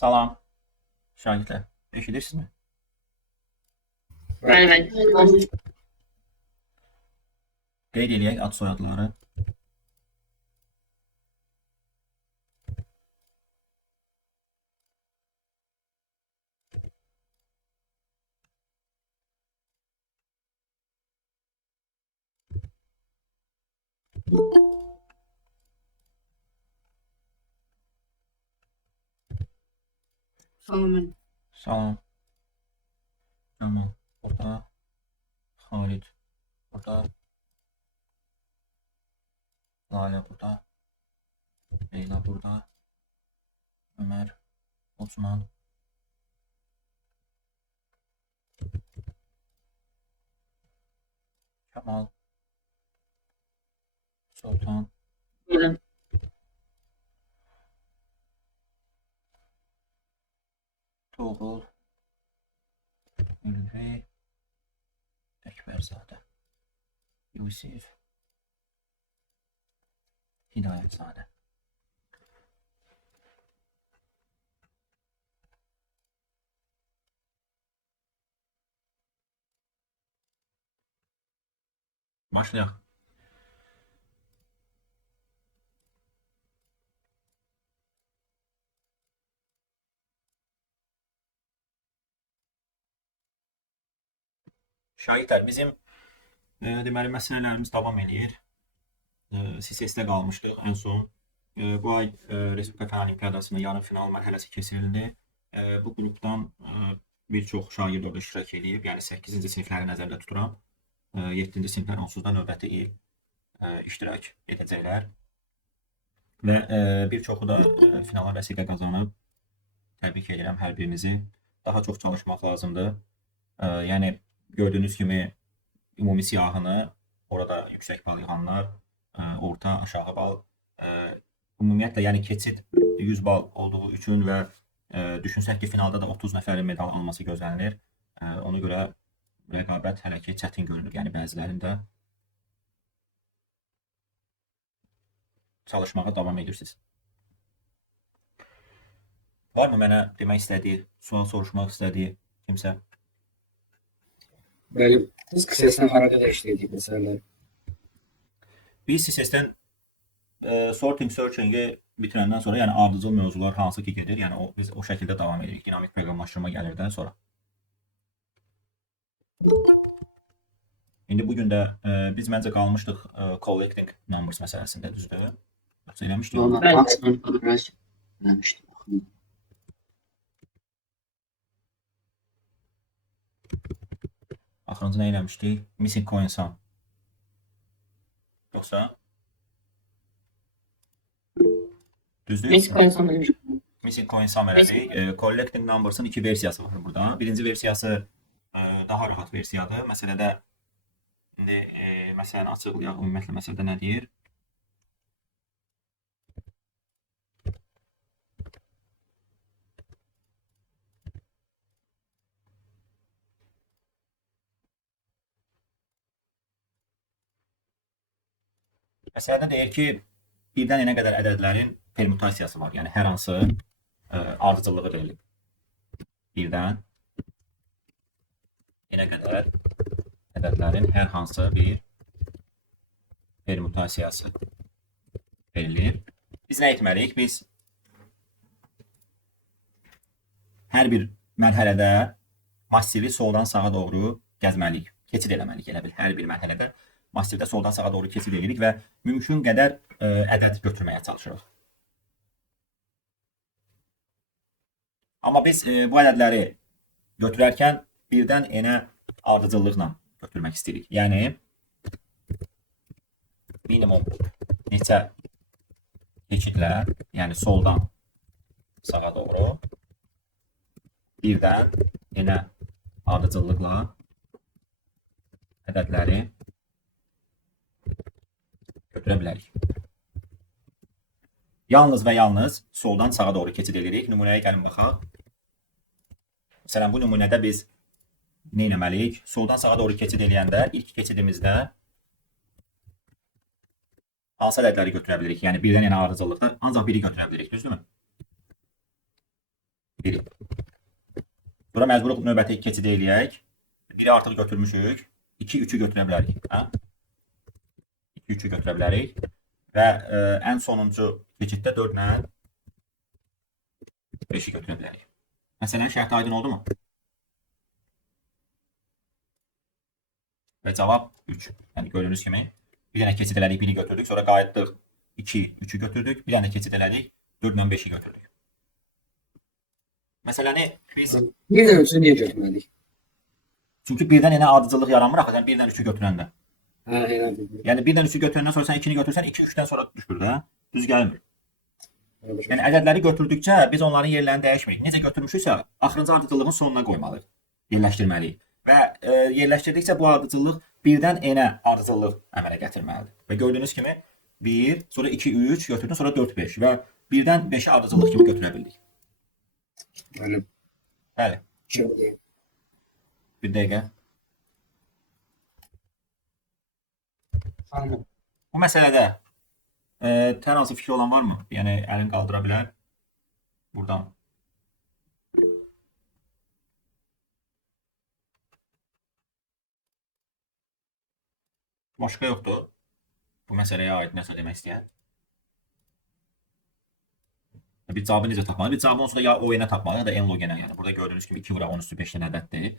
Salam, şagirdlər. Eşidirsizmi? Evet. Qeyd eləyək ad soyadları. Tamam. Salam, Camal burada, Xalid burada, Lalə burada, Leyla burada, Ömər, Osman, Kamal, Sultan, Buyurun. Tuğul, Ülvi, Əkbərzadə, Yusif, Hidayətzadə. Başlayaq. Şagirdlər, bizim deməli məsələlərimiz davam eləyir. CSS-də qalmışdıq ən son. Bu ay Respublika Fen Olimpiadasının yarım final mərhələsi keçirildi. Bu qrupdan bir çox şagird orada iştirak edib. Yəni 8-ci sinifləri nəzərdə tuturam. 7-ci siniflər onsuz da növbəti il iştirak edəcəklər. Və bir çoxu da finala vəsiqə qazanıb. Təbrik edirəm hər birinizi. Daha çox çalışmaq lazımdır. Yəni gördüyünüz kimi ümumi siyahını orada yüksək bal yığanlar, orta, aşağı bal, ümumiyyətlə yəni keçid 100 bal olduğu üçün və düşünsək ki, finalda da 30 nəfərin medal alması gözlənilir. Ona görə rəqabət hələ ki çətin görünür. Yəni bəzilərində çalışmağa davam edirsiniz. Varmı mənə demək istədiyi, sual soruşmaq istədiyi kimsə? Bəli, biz qısasını harada işlədik məsələn? Biz CSS-dən sorting, searching-i bitirəndən sonra, yəni ardıcıl mövzular hansı ki gedir, yəni biz o şəkildə davam edirik. Dinamik proqramlaşdırma gəlirdən sonra. İndi bugün də biz məncə qalmışdıq collecting numbers məsələsində, düzdür? Yoxsa eləmişdik? Normal maksimum kadar vermiştim. Axırıncı nə eləmişdik? Missing coin sum. Yoxsa? Düzdür? Neyse koyasam demiş. Missing coin sum elədik. Collecting numbers'ın iki versiyası var burada. Birinci versiyası daha rahat versiyadır. Məsələdə indi məsələni açıqlayaq. Ümumiyyətlə məsələdə nə deyir? Məsələdə deyir ki, birdən enə qədər ədədlərin permütasiyası var. Yəni hər hansı ardıcıllığı verilib. Birdən enə qədər ədədlərin hər hansı bir permütasiyası verilir. Biz nə etməliyik? Biz hər bir mərhələdə massivi soldan sağa doğru gəzməliyik. Keçid eləməliyik elə bil. Hər bir mərhələdə massivdə soldan sağa doğru keçid edirik və mümkün qədər ədəd götürməyə çalışırıq. Amma biz bu ədədləri götürərkən birdən enə ardıcıllıqla götürmək istəyirik. Yəni minimum neçə keçidlər, yəni soldan sağa doğru birdən enə ardıcıllıqla ədədləri götürə bilərik. Yalnız və yalnız soldan sağa doğru keçid edirik. Nümunəyə gəlin baxaq. Məsələn, bu nümunədə biz nə etməliyik? Soldan sağa doğru keçid edəndə ilk keçidimizdə hansı ədədləri götürə bilirik? Yəni birdən enə ardıcıllıqda ancaq biri götürə bilirik, düzdürmü? 1. Sonra məcbur növbəti keçid eləyək. 1-i artıq götürmüşük. 2, 3-ü götürə bilərik. Hə? 2, 3-ü götürə bilərik. Və ən sonuncu keçiddə 4 ilə 5-i götürə bilərik. Məsələnin şərti aydın oldu mu? Və cavab 3. Yəni gördüyünüz kimi bir dənə keçid elədik, 1-i götürdük, sonra qayıtdıq 2, 3-ü götürdük, bir dənə keçid elədik, 4 ilə 5-i götürdük. Məsələni biz Bir dənə üçünü niyə götürmədik? çünki birdən yenə ardıcıllıq yaranmır axı, sən 1-dən 3-ü götürəndə. Hə, elədir. Yəni 1-dən 3-ü götürəndən sonra sən 2-ni götürsən, 2 3-dən sonra düşür də. Düz gəlmir. Yəni ədədləri götürdükcə biz onların yerlərini dəyişmirik. Necə götürmüşüksə, axırıncı ardıcıllığın sonuna qoymalıyıq. Yerləşdirməliyik. Və yerləşdirdikcə bu ardıcıllıq 1-dən n-ə ardıcıllıq əmələ gətirməlidir. Və gördüyünüz kimi 1, sonra 2, 3 götürdün, sonra 4, 5 və 1-dən 5-i ardıcıllıq kimi götürə bildik. Bəli. Bəli. Şöyle. Bir dəqiqə. Anladım. Bu məsələdə hər hansı fikri olan varmı? Yəni əlini qaldıra bilər. Buradan. Başqa yoxdur. Bu məsələyə aid nəsə demək istəyən. Bir cavabı necə tapmalı? Bir cavabı onsuz da ya ON-ə tapmalı, ya da n log-ə. Yəni burada gördüyünüz kimi 2 vura 10 üstü 5-dən ədəddir.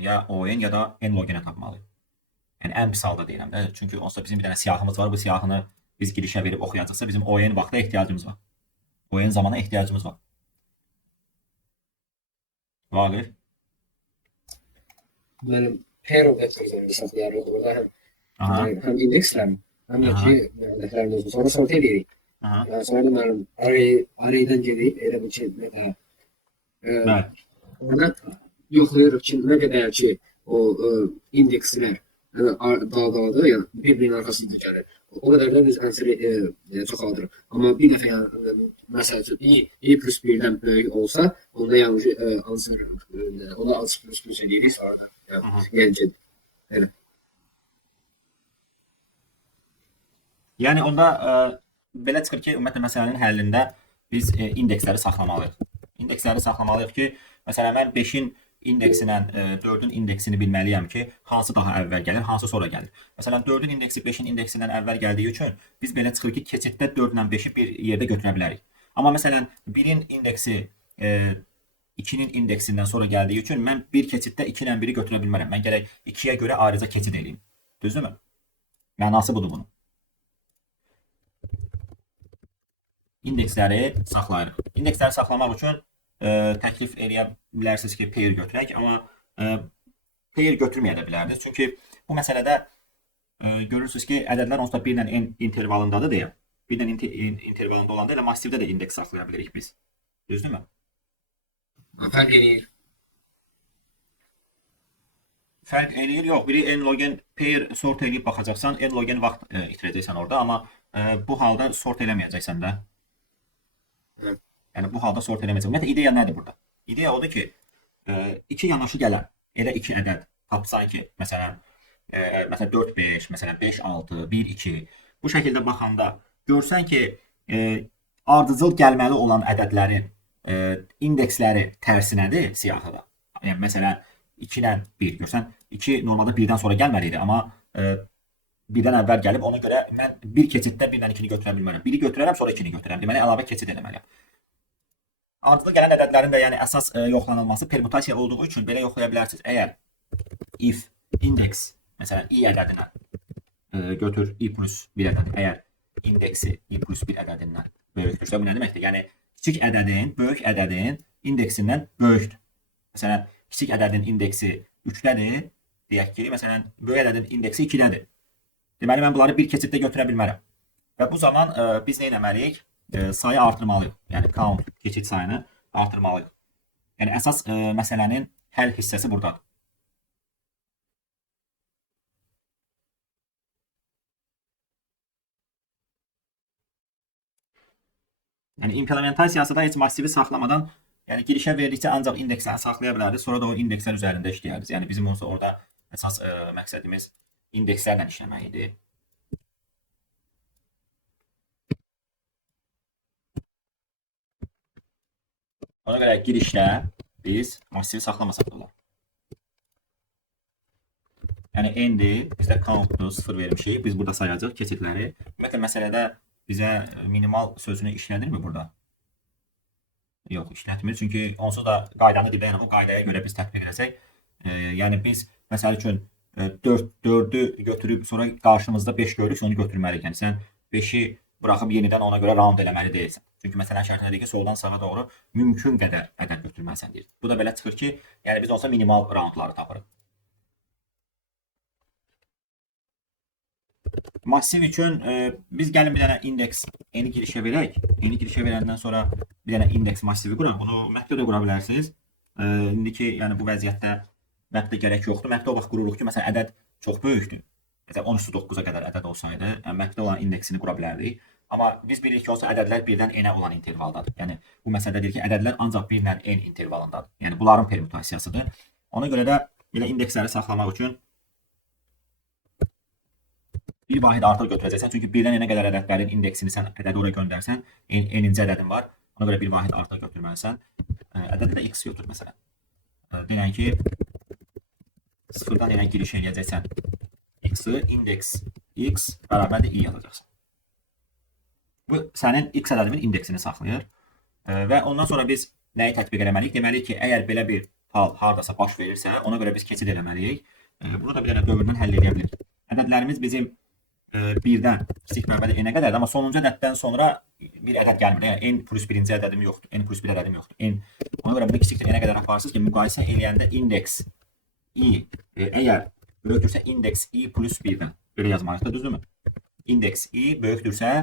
Ya ON ya da n log-ə tapmalı. Yəni ən pis halda deyirəm də. Çünki onsuz da bizim bir dənə siyahımız var. Bu siyahını biz girişə verib oxuyacaqsa bizim ON vaxta ehtiyacımız var. ON zamana ehtiyacımız var. Vaqif. Benim pair of vectors'ları hesaplayarız burada Aha. hem indeksler hem de ki vectorlarımız sonra sort edirik. Aha. Yani sonra da benim array'den gelip elə bir şey mesela Bəli. orada yoxlayırıq ki ne kadar ki o indeksler dalgalıdır yani birbirinin arkasında gəlir. O kadar da biz anseri çoxaldırıq. Amma bir dəfə yəni məsəl üçün i plus 1-dən böyük olsa onda yalnız ansır ona ans plus edirik sonra da. Yəni evet. Yəni onda belə çıxır ki, ümumiyyətlə məsələnin həllində biz indeksləri saxlamalıyıq. İndeksləri saxlamalıyıq ki, məsələn mən 5-in indeksindən 4-ün indeksini bilməliyəm ki, hansı daha əvvəl gəlir, hansı sonra gəlir. Məsələn 4-ün indeksi 5-in indeksindən əvvəl gəldiyi üçün biz belə çıxır ki, keçiddə 4 ilə 5-i bir yerdə götürə bilərik. Amma məsələn 1-in indeksi 2-nin indeksindən sonra gəldiyi üçün mən bir keçiddə 2 ilə 1-i götürə bilmərəm. Mən gərək 2-yə görə ayrıca keçid edeyim. Düzdürmü? Mənası budur bunun. İndeksləri saxlayırıq. İndeksləri saxlamaq üçün təklif edə bilərsiniz ki, pair götürək, amma pair götürməyə də bilərdiniz. Çünki bu məsələdə görürsünüz ki, ədədlər onsuz da 1 ilə n intervalındadır deyə. 1 ilə intervalında olanda elə massivdə də indeks saxlaya bilirik biz. Düzdürmü? Fərq eləyir. Fərq eləyir, yox. Biri n log n pair sort eləyib baxacaqsan, n log n vaxt itirəcəksən orada, amma bu halda sort eləməyəcəksən də. Yəni bu halda sort eləməyəcəksən. Ümumiyyətlə ideya nədir burada? İdeya odur ki, iki yanaşı gələn elə iki ədəd tapsan ki, məsələn 4 5, məsələn 5 6, 1 2 bu şəkildə baxanda görsən ki, ardıcıl gəlməli olan ədədlərin indeksləri tərsinədir siyahıda. Yəni məsələn 2 ilə 1 görsən 2 normalda 1-dən sonra gəlməli idi, amma 1-dən əvvəl gəlib, ona görə mən bir keçiddə 1-dən 2-ni götürə bilmərəm. 1-i götürərəm, sonra 2-ni götürərəm. Deməli əlavə keçid eləməliyəm. Ardıcıl gələn ədədlərin də yəni əsas yoxlanılması permutasiya olduğu üçün belə yoxlaya bilərsiniz. Əgər if index məsələn i ədədinə götür i plus 1 ədədi. Əgər indeksi i plus 1 ədədindən böyükdürsə, bu nə deməkdir? Yəni kiçik ədədin böyük ədədin indeksindən böyükdür. Məsələn, kiçik ədədin indeksi 3-dədir. Deyək ki, məsələn, böyük ədədin indeksi 2-dədir. Deməli, mən bunları bir keçiddə götürə bilmərəm. Və bu zaman biz nə etməliyik? Sayı artırmalıyıq. Yəni, count keçid sayını artırmalıyıq. Yəni, əsas məsələnin həll hissəsi buradadır. Yəni, implementasiyası da heç massivi saxlamadan, yəni girişə verdikcə ancaq indeksləri saxlaya biləriz, sonra da o indekslər üzərində işləyəriz. Yəni, bizim orada əsas məqsədimiz indekslərlə işləmək idi. Ona görə girişdə biz massivi saxlamasaq da olar. Yəni n-dir, bizdə count-dur, 0 vermişik. Biz burada sayacağıq keçidləri. Ümumiyyətlə məsələdə bizə minimal sözünü işlədirmi burada? Yox, işlətmir. Çünki onsuz da qaydanı deyil, yəni o qaydaya görə biz tətbiq edəcək. Yəni biz məsəl üçün 4-ü götürüb sonra qarşımızda 5 görürük, onu götürməliyik. Yəni sən 5-i buraxıb yenidən ona görə round eləməli deyilsən. Çünki məsələn şərtində deyir ki, soldan sağa doğru mümkün qədər ədəd götürməlisən deyir. Bu da belə çıxır ki, yəni biz olsa minimal roundları tapırıq. Massiv üçün biz gəlin bir dənə indeks n-i girişə verək. N-i girişə verəndən sonra bir dənə indeks massivi quraq. Bunu məhddə də qura bilərsiniz. İndiki yəni bu vəziyyətdə məhddə gərək yoxdur. Məhddə o vaxt qururuq ki, məsələn ədəd çox böyükdür. Məsələn 10⁹ qədər ədəd olsaydı, yəni məhddə olan indeksini qura bilərdik. Amma biz bilirik ki, olsa ədədlər 1-dən n-ə olan intervaldadır. Yəni bu məsələdə deyir ki, ədədlər ancaq 1-dən n intervalındadır. Yəni bunların permütasiyasıdır. Ona görə də belə indeksləri saxlamaq üçün bir vahid artıq götürəcəksən. Çünki 1-dən n-ə qədər ədədlərin indeksini sən ədədi oraya göndərsən, n-inci ədədin var. Ona görə bir vahid artıq götürməlisən. Ədədi də x götür məsələn. Deyən ki, 0-dan n-ə giriş eləyəcəksən x-i, indeks x bərabərdir i yazacaqsan. Bu sənin x ədədimin indeksini saxlayır. Və ondan sonra biz nəyi tətbiq eləməliyik? Deməliyik ki, əgər belə bir hal hardasa baş verirsə, ona görə biz keçid eləməliyik. Bunu da bir dənə dövrdən həll edə bilərik. Ədədlərimiz bizim 1-dən kiçik bərabərdir n-ə qədərdir, amma sonuncu ədəddən sonra bir ədəd gəlmir. Yəni n plus birinci ədədim yoxdur, n plus bir ədədim yoxdur. Ona görə bunu kiçikdir n-ə qədər aparırsınız ki, müqayisə eləyəndə indeks i əgər böyükdürsə indeks i plus 1-dən belə yazmalıyıq da, düzdürmü? İndeks i böyükdürsə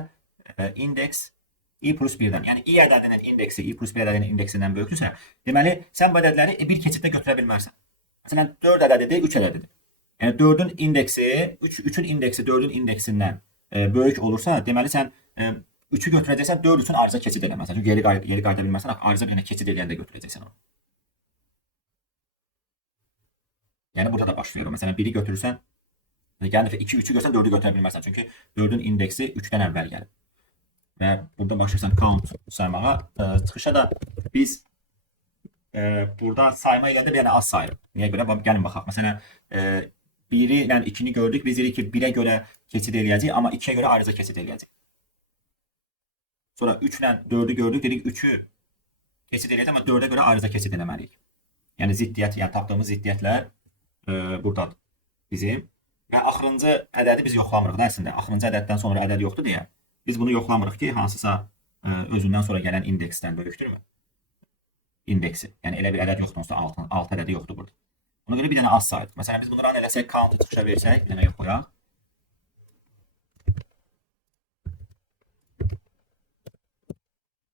indeks i plus 1-dən. Yəni i ədədinin indeksi i plus 1 ədədinin indeksindən böyükdürsə, deməli sən bu ədədləri bir keçiddə götürə bilmərsən. Məsələn 4 ədədidir, 3 ədədidir. Yəni 4-ün indeksi 3-ün indeksi 4-ün indeksindən böyük olursa, deməli sən 3-ü götürəcəksən, 4 üçün arıza keçid eləməlisən. Çünki geri qayıda bilməsən, arıza bir keçid eləyəndə götürəcəksən onu. Yəni burada da baş verir. Məsələn 1-i götürürsən, gələn dəfə 2-3-ü görsən 4-ü götürə bilməzsən. Çünki 4-ün indeksi 3-dən əvvəl gəlir. Və burada başlayırsan count saymağa. Çıxışa da biz burada sayma eləyəndə bir dənə az sayırıq. Niyə görə? Gəlin baxaq. Məsələn 1-i ilə 2-ni gördük. Biz dedik ki, 1-ə görə keçid eləyəcəyik, amma 2-yə görə arıza keçid eləyəcəyik. Sonra 3 ilə 4-ü gördük. Dedik 3-ü keçid eləyəcəyik, amma 4-ə görə arıza keçid eləməliyik. Yəni ziddiyyət, yəni tapdığımız ziddiyyətlər buradadır bizim. Və axırıncı ədədi biz yoxlamırıq da əslində. Axırıncı ədəddən sonra ədəd yoxdur deyə biz bunu yoxlamırıq ki, hansısa özündən sonra gələn indeksdən böyükdürmü? İndeksi. Yəni elə bir ədəd yoxdur, onsuz 6 ədədi yoxdur burada. Ona görə bir dənə az sayılır. Məsələn biz bunu run eləsək, count-ı çıxışa versək, bir dənə yoxlayaq.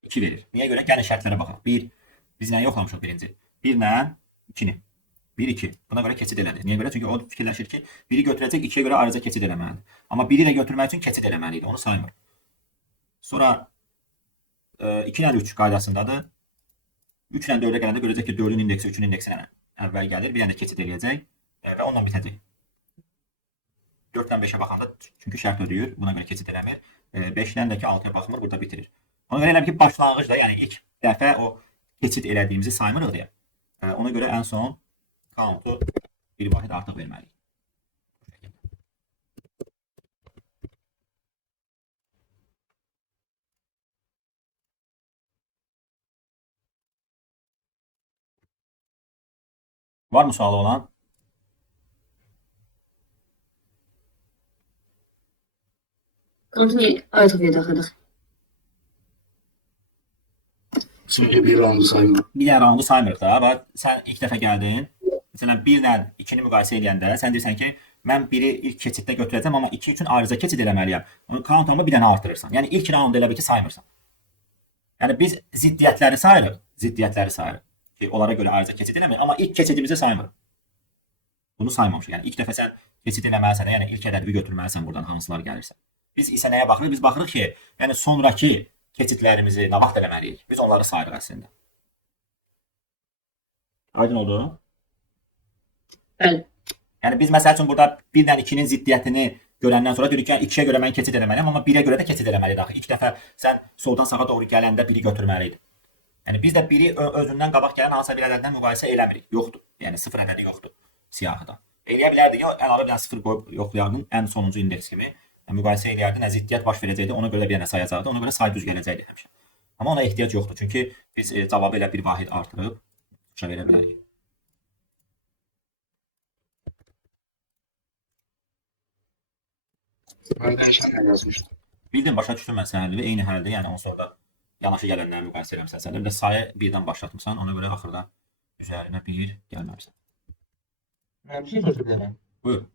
İki verir. Niyə görə? Gəlin şərtlərə baxaq. Biz nə yoxlamışıq birinci? 1 ilə 2-ni. 1, 2. Buna görə keçid elədi. Niyə görə? Çünki o fikirləşir ki, 1-i götürəcək, 2-yə görə arıza keçid eləməlidir. Amma 1-i ilə götürmək üçün keçid eləməliydi. Onu saymır. Sonra 2 ilə 3 qaydasındadır. 3 ilə 4-ə gələndə görəcək ki, 4-ün indeksi 3-ün indeksindən əvvəl gəlir. Bir dənə keçid eləyəcək və onunla bitəcək. 4-dən 5-ə baxanda çünki şərt ödəyir. Buna görə keçid eləmir. 5-dən də ki 6-ya baxmır, burada bitirir. Ona görə eləmi ki, başlanğıcda, yəni ilk dəfə o keçid elədiyimizi saymırıq deyə. Ona görə ən son count-u bir vahid artıq verməliyik. Var mı sualı olan? Kontrol artıq edək. Çünki bir roundu saymır. Bir dənə roundu saymırıq da. Bax, sən ilk dəfə gəldin. Məsələn 1 ilə 2-ni müqayisə edəndə sən deyirsən ki, mən 1-i ilk keçiddə götürəcəm, amma 2 üçün arıza keçid eləməliyəm. Onun count-unu bir dənə artırırsan. Yəni ilk raundu elə bil ki, saymırsan. Yəni biz ziddiyyətləri sayırıq. Ziddiyyətləri sayırıq. Ki, onlara görə arıza keçid eləmir, amma ilk keçidimizi saymırıq. Bunu saymamışıq. Yəni ilk dəfə sən keçid eləməlisən, yəni ilk ədədi götürməlisən buradan hansılar gəlirsə. Biz isə nəyə baxırıq? Biz baxırıq ki, yəni sonrakı keçidlərimizi nə vaxt eləməliyik? Biz onları sayırıq əslində. Aydın oldu? Bəli. Yəni biz məsəl üçün burada 1 ilə 2-nin ziddiyyətini görəndən sonra deyirik ki, 2-yə görə mən keçid eləməliyəm, amma 1-ə görə də keçid eləməliyəm. İlk dəfə sən soldan sağa doğru gələndə 1-i götürməliydin. Yəni biz də biri özündən qabaq gələn hansısa bir ədədlə müqayisə eləmirik. Yoxdur. Yəni sıfır ədədi yoxdur siyahıda. Eləyə bilərdik ki, əlavə bir dənə sıfır qoyub yoxlayardın ən sonuncu indeks kimi. Müqayisə eləyərdin, ziddiyyət baş verəcəkdi, ona görə bir dənə sayacaqdı, ona görə say düz gələcəkdi həmişə. Amma ona ehtiyac yoxdur, çünki biz cavabı elə bir vahid artırıb başa verə bilərik. Mən dəyişənlə yazmışdım. Bildin, başa düşdün mən sənəli eyni həldir, yəni onsuz da yanaşı gələnləri müqayisə eləmirsən. Sən də bir də sayı birdən başlatmısan, ona görə axırda üzərinə 1 gəlməmisən. Ben bir şey soracak bilemem. Buyur.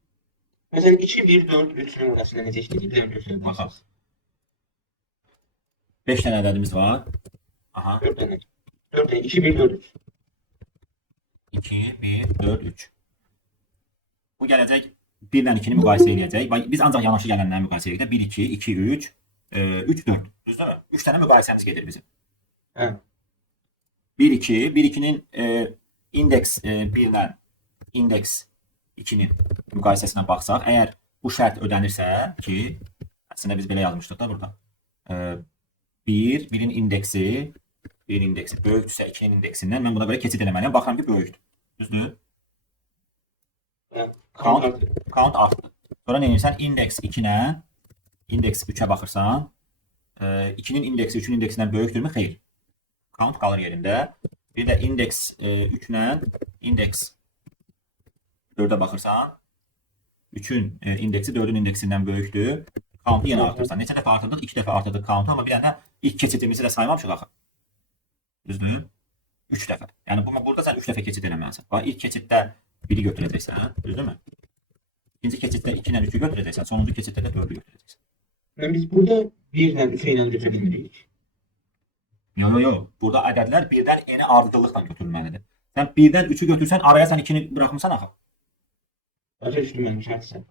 Mesela 2, 1, 4, 3 numarasında ne seçtiğini bilebiliyorsunuz. Bakalım. 5 tane ədədimiz var. Aha. 4 tane. 4 tane. 2, 1, 4, 3. 2, 1, 4, 3. Bu gələcək 1 ilə 2-ni müqayisə edəcək. Biz ancaq yanaşı gələnləri müqayisə edəcək. 1, 2, 2, 3, 3, 4. Düzdürmü? 3 dənə müqayisəmiz gedir bizim. Evet. 1, 2, 1, 2-nin indeks 1 ilə indeks 2-nin müqayisəsinə baxsaq, əgər bu şərt ödənirsə ki, əslində biz belə yazmışdıq da burada. 1-in indeksi böyükdürsə 2-nin indeksindən mən buna görə keçid eləməliyəm. Baxıram ki, böyükdür. Düzdür? Evet. Count artdı. Sonra nə edirsən? İndeks 2-nə, indeks 3-ə baxırsan, 2-nin indeksi 3-ün indeksindən böyükdürmü? Xeyr. Count qalır yerində. Bir də indeks 3-lə indeks 4'e baxırsan, 3'ün indeksi 4'ün indeksindən böyükdür. Count'u yenə artırsan. Neçə dəfə artırdıq? 2 dəfə artırdıq count'u, amma bir dənə ilk keçidimizi də saymamışıq axı. Düzdür? 3 dəfə. Yəni burada sən 3 dəfə keçid eləməlisən. Bax, ilk keçiddə 1'i götürəcəksən, düzdürmü? İkinci keçiddə 2 ilə 3'ü götürəcəksən, sonuncu keçiddə də 4'ü götürəcəksən. Yani biz burada 1'den 3'e inan götürebiliriz. Yo. Burada ədədlər 1-dən n-ə ardıcıllıqla götürülməlidir. Sən 1-dən 3'ü götürsən, araya sən 2'ni buraxmısan axı. Başa düştüm ben şahsen.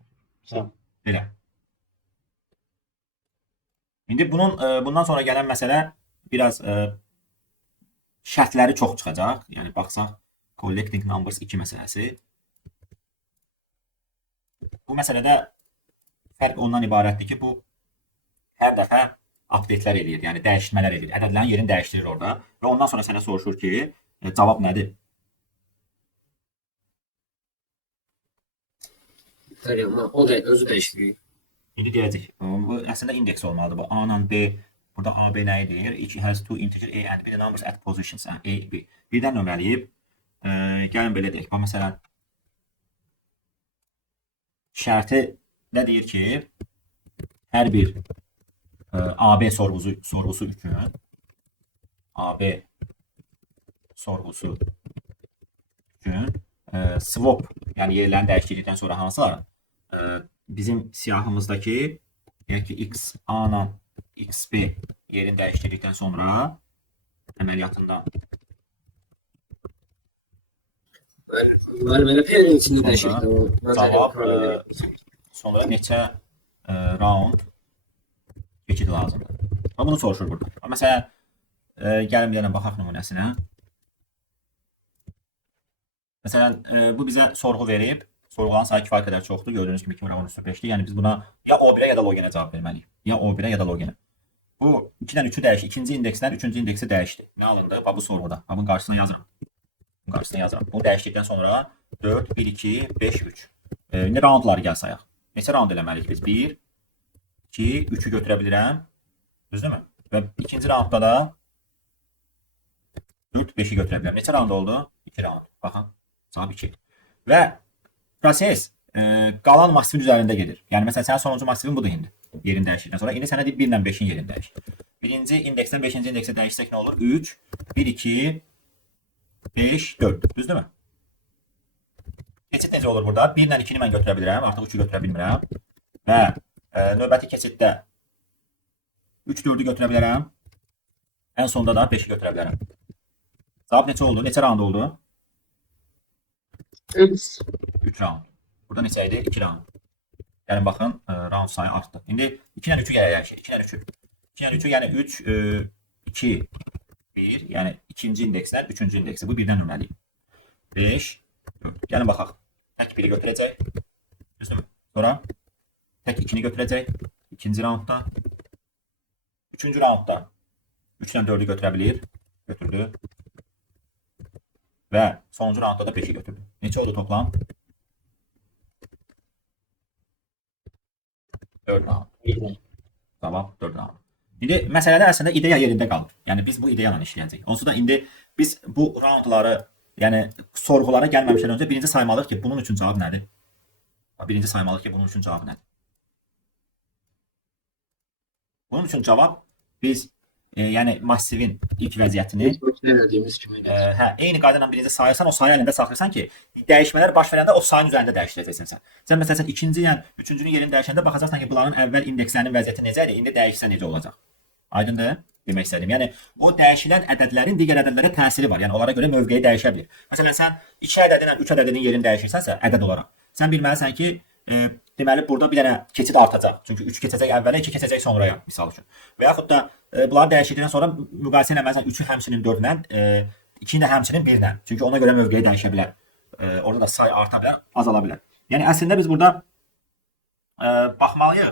Sağ ol. Belə. İndi bundan sonra gələn məsələ biraz şərtləri çox çıxacaq. Yəni baxsaq, collecting numbers 2 məsələsi. Bu məsələdə fərq ondan ibarətdir ki, bu hər dəfə update'lər edir, yəni dəyişmələr edir. Ədədlərin yerini dəyişdirir orada və ondan sonra sənə soruşur ki, cavab nədir? Amma o da özü dəyişdirir. İndi deyəcək. Bu əslində indeks olmalıdır. Bu A ilə B. Burada A, B nə edir? Each has two integer A and B numbers at positions. A, B. Birdən nömrələyib. Gəlin belə deyək. Bax, məsələn, şərti nə deyir ki, hər bir AB sorğusu üçün AB sorğusu üçün swap, yəni yerlərini dəyişdirdikdən sonra hansılar? Bizim siyahımızdakı deyək ki, x A ilə x B yerini dəyişdirdikdən sonra əməliyyatından Müəllim elə P-nin içində dəyişikdir. cavab sonra neçə round keçid lazımdır. Bunu soruşur burada. Məsələn, gəlin bir dənə baxaq nümunəsinə. Məsələn, bu bizə sorğu verib. Sorğuların sayı kifayət qədər çoxdur. Gördüyünüz kimi 2/5-dir. Yəni biz buna ya O1-ə ya da logenə cavab verməliyik. Ya O1-ə ya da logenə. Bu 2-dən 3-ü dəyişdi. İkinci indeksdən 3-cü indeksə dəyişdi. Nə alındı? Bu sorğuda. Bunun qarşısına yazıram. Bunu dəyişdikdən sonra 4, 1, 2, 5, 3. İndi roundları gəl sayaq. Neçə round eləməliyik biz? 1, 2, 3'ü götürə bilirəm. Düzdürmü? Və ikinci roundda da 4, 5'i götürə bilirəm. Neçə round oldu? 2 round. Baxın. Cavab 2. Və proses qalan massivin üzərində gedir. Yəni məsələn sənin sonuncu massivin budur indi. Yerini dəyişdikdən sonra indi sənə deyir 1 ilə 5-in yerini dəyiş. Birinci indeksdən 5-ci indeksə dəyişsək nə olur? 3, 1, 2, 5, 4. Düzdürmü? Keçid necə olur burada? 1 ilə 2-ni mən götürə bilirəm. Artıq 3-ü götürə bilmirəm. Və növbəti keçiddə 3, 4-ü götürə bilərəm. Ən sonda da 5-i götürə bilərəm. Cavab neçə oldu? Neçə round oldu? 3. 3 round. Burada neçə idi? 2 round. Yəni baxın, round sayı artdı. İndi 2 ilə 3-ü gələk. 2 ilə 3-ü. 2 ilə 3-ü, yəni 3, 2, 1, yəni ikinci indeksdən 3-cü indeksi. Bu birdən nömrəliyim. 5, 4. Gəlin baxaq. Tək 1-i götürəcək. Düzdürmü? Sonra tək 2-ni götürəcək. İkinci roundda. Üçüncü roundda 3 ilə 4-ü götürə bilir. götürdü. Və sonuncu raundda da 5'i götürdü. Neçə oldu toplam? 4 round. Cavab 4 round. İndi məsələdə əslində ideya yerində qalır. Yəni biz bu ideya ilə işləyəcəyik. Onsuz da indi biz bu raundları, yəni sorğulara gəlməmişdən öncə birinci saymalıyıq ki, bunun üçün cavab nədir? Birinci saymalıyıq ki, bunun üçün cavab nədir? Bunun üçün cavab biz yəni massivin ilk vəziyyətini Denədiyimiz kimi. eyni qayda ilə birinci sayırsan, o sayı əlində saxlayırsan ki, dəyişmələr baş verəndə o sayın üzərində dəyişdirəcəksən sən. Sən məsələn ikinci ilə üçüncünün yerini dəyişəndə baxacaqsan ki, bunların əvvəl indekslərinin vəziyyəti necə idi, indi dəyişsə necə olacaq. Aydındır? Demək istədim. Yəni o dəyişilən ədədlərin digər ədədlərə təsiri var. Yəni onlara görə mövqeyi dəyişə bilər. Məsələn sən 2 ədədi ilə 3 ədədinin yerini dəyişirsənsə ədəd olaraq, sən bilməlisən ki, deməli burada bir dənə keçid artacaq. Çünki 3 keçəcək əvvələ, 2 keçəcək sonraya, misal üçün. Və yaxud da bunları dəyişdikdən sonra müqayisə eləməlisən 3-ü həmçinin 4 ilə, 2-ni də həmçinin 1 ilə. Çünki ona görə mövqeyi dəyişə bilər. Orada da say arta bilər, azala bilər. Yəni əslində biz burada baxmalıyıq.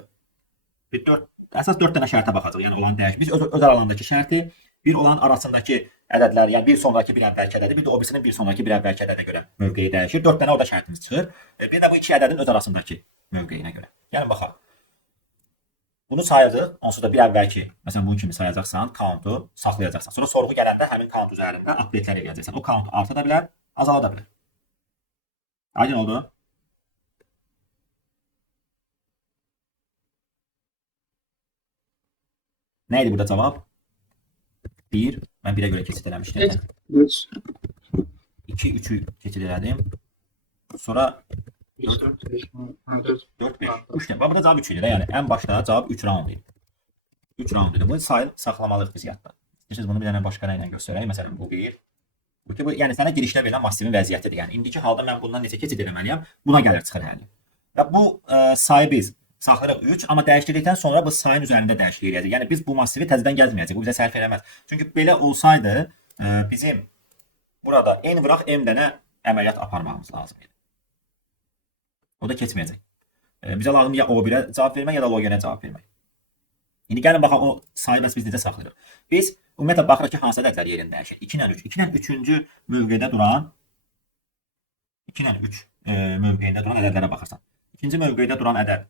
Əsas 4 dənə şərtə baxacağıq. Yəni olan dəyişik. Biz öz aralarındakı şərti, bir olan arasındakı ədədlər, yəni bir sonraki bir əvvəlki ədədi, bir də o birisinin bir sonraki bir əvvəlki ədədə görə mövqeyi dəyişir. 4 dənə orada şərtimiz çıxır. Bir də bu iki ədədin öz arasındakı mövqeyinə görə. Yəni baxaq. Bunu sayacağıq. Onsuz da bir əvvəlki, məsələn bunun kimi sayacaqsan, count'u saxlayacaqsan. Sonra sorğu gələndə həmin count üzərində update'lər edəcəksən. O count arta da bilər, azala da bilər. Aydın oldu? Nə idi burada cavab? 1. Mən 1-ə görə keçid eləmişdim. 2, 3'ü keçid elədim. Sonra 4, 5. 3 də. Burada cavab 3 idi də. Yəni ən başda cavab 3 round idi. 3 round idi. Bunu sayıb saxlamalıyıq biz yadda. İstəyirsiniz bunu bir dənə başqa rənglə göstərək. Məsələn bu 1. Bu yəni sənə girişdə verilən massivin vəziyyətidir. Yəni indiki halda mən bundan necə keçid eləməliyəm? Buna gəlir çıxır həll. Və bu sayı biz saxlayırıq 3, amma dəyişdirdikdən sonra bu sayın üzərində dəyişiklik edəcək. Yəni biz bu massivi təzədən gəzməyəcək. Bu bizə sərf eləməz. Çünki belə olsaydı bizim burada n vıraq m dənə əməliyyat aparmamız lazım idi. O da keçməyəcək. Bizə lazım ya O1-ə cavab vermək, ya da logene cavab vermək. İndi gəlin baxaq o sayı bəs biz necə saxlayırıq. Biz ümumiyyətlə baxırıq ki, hansı ədədlər yerində dəyişir. 2 ilə 3. 2 ilə 3-cü mövqedə duran 2 ilə 3 mövqeyində duran ədədlərə baxırsan. İkinci mövqedə duran ədəd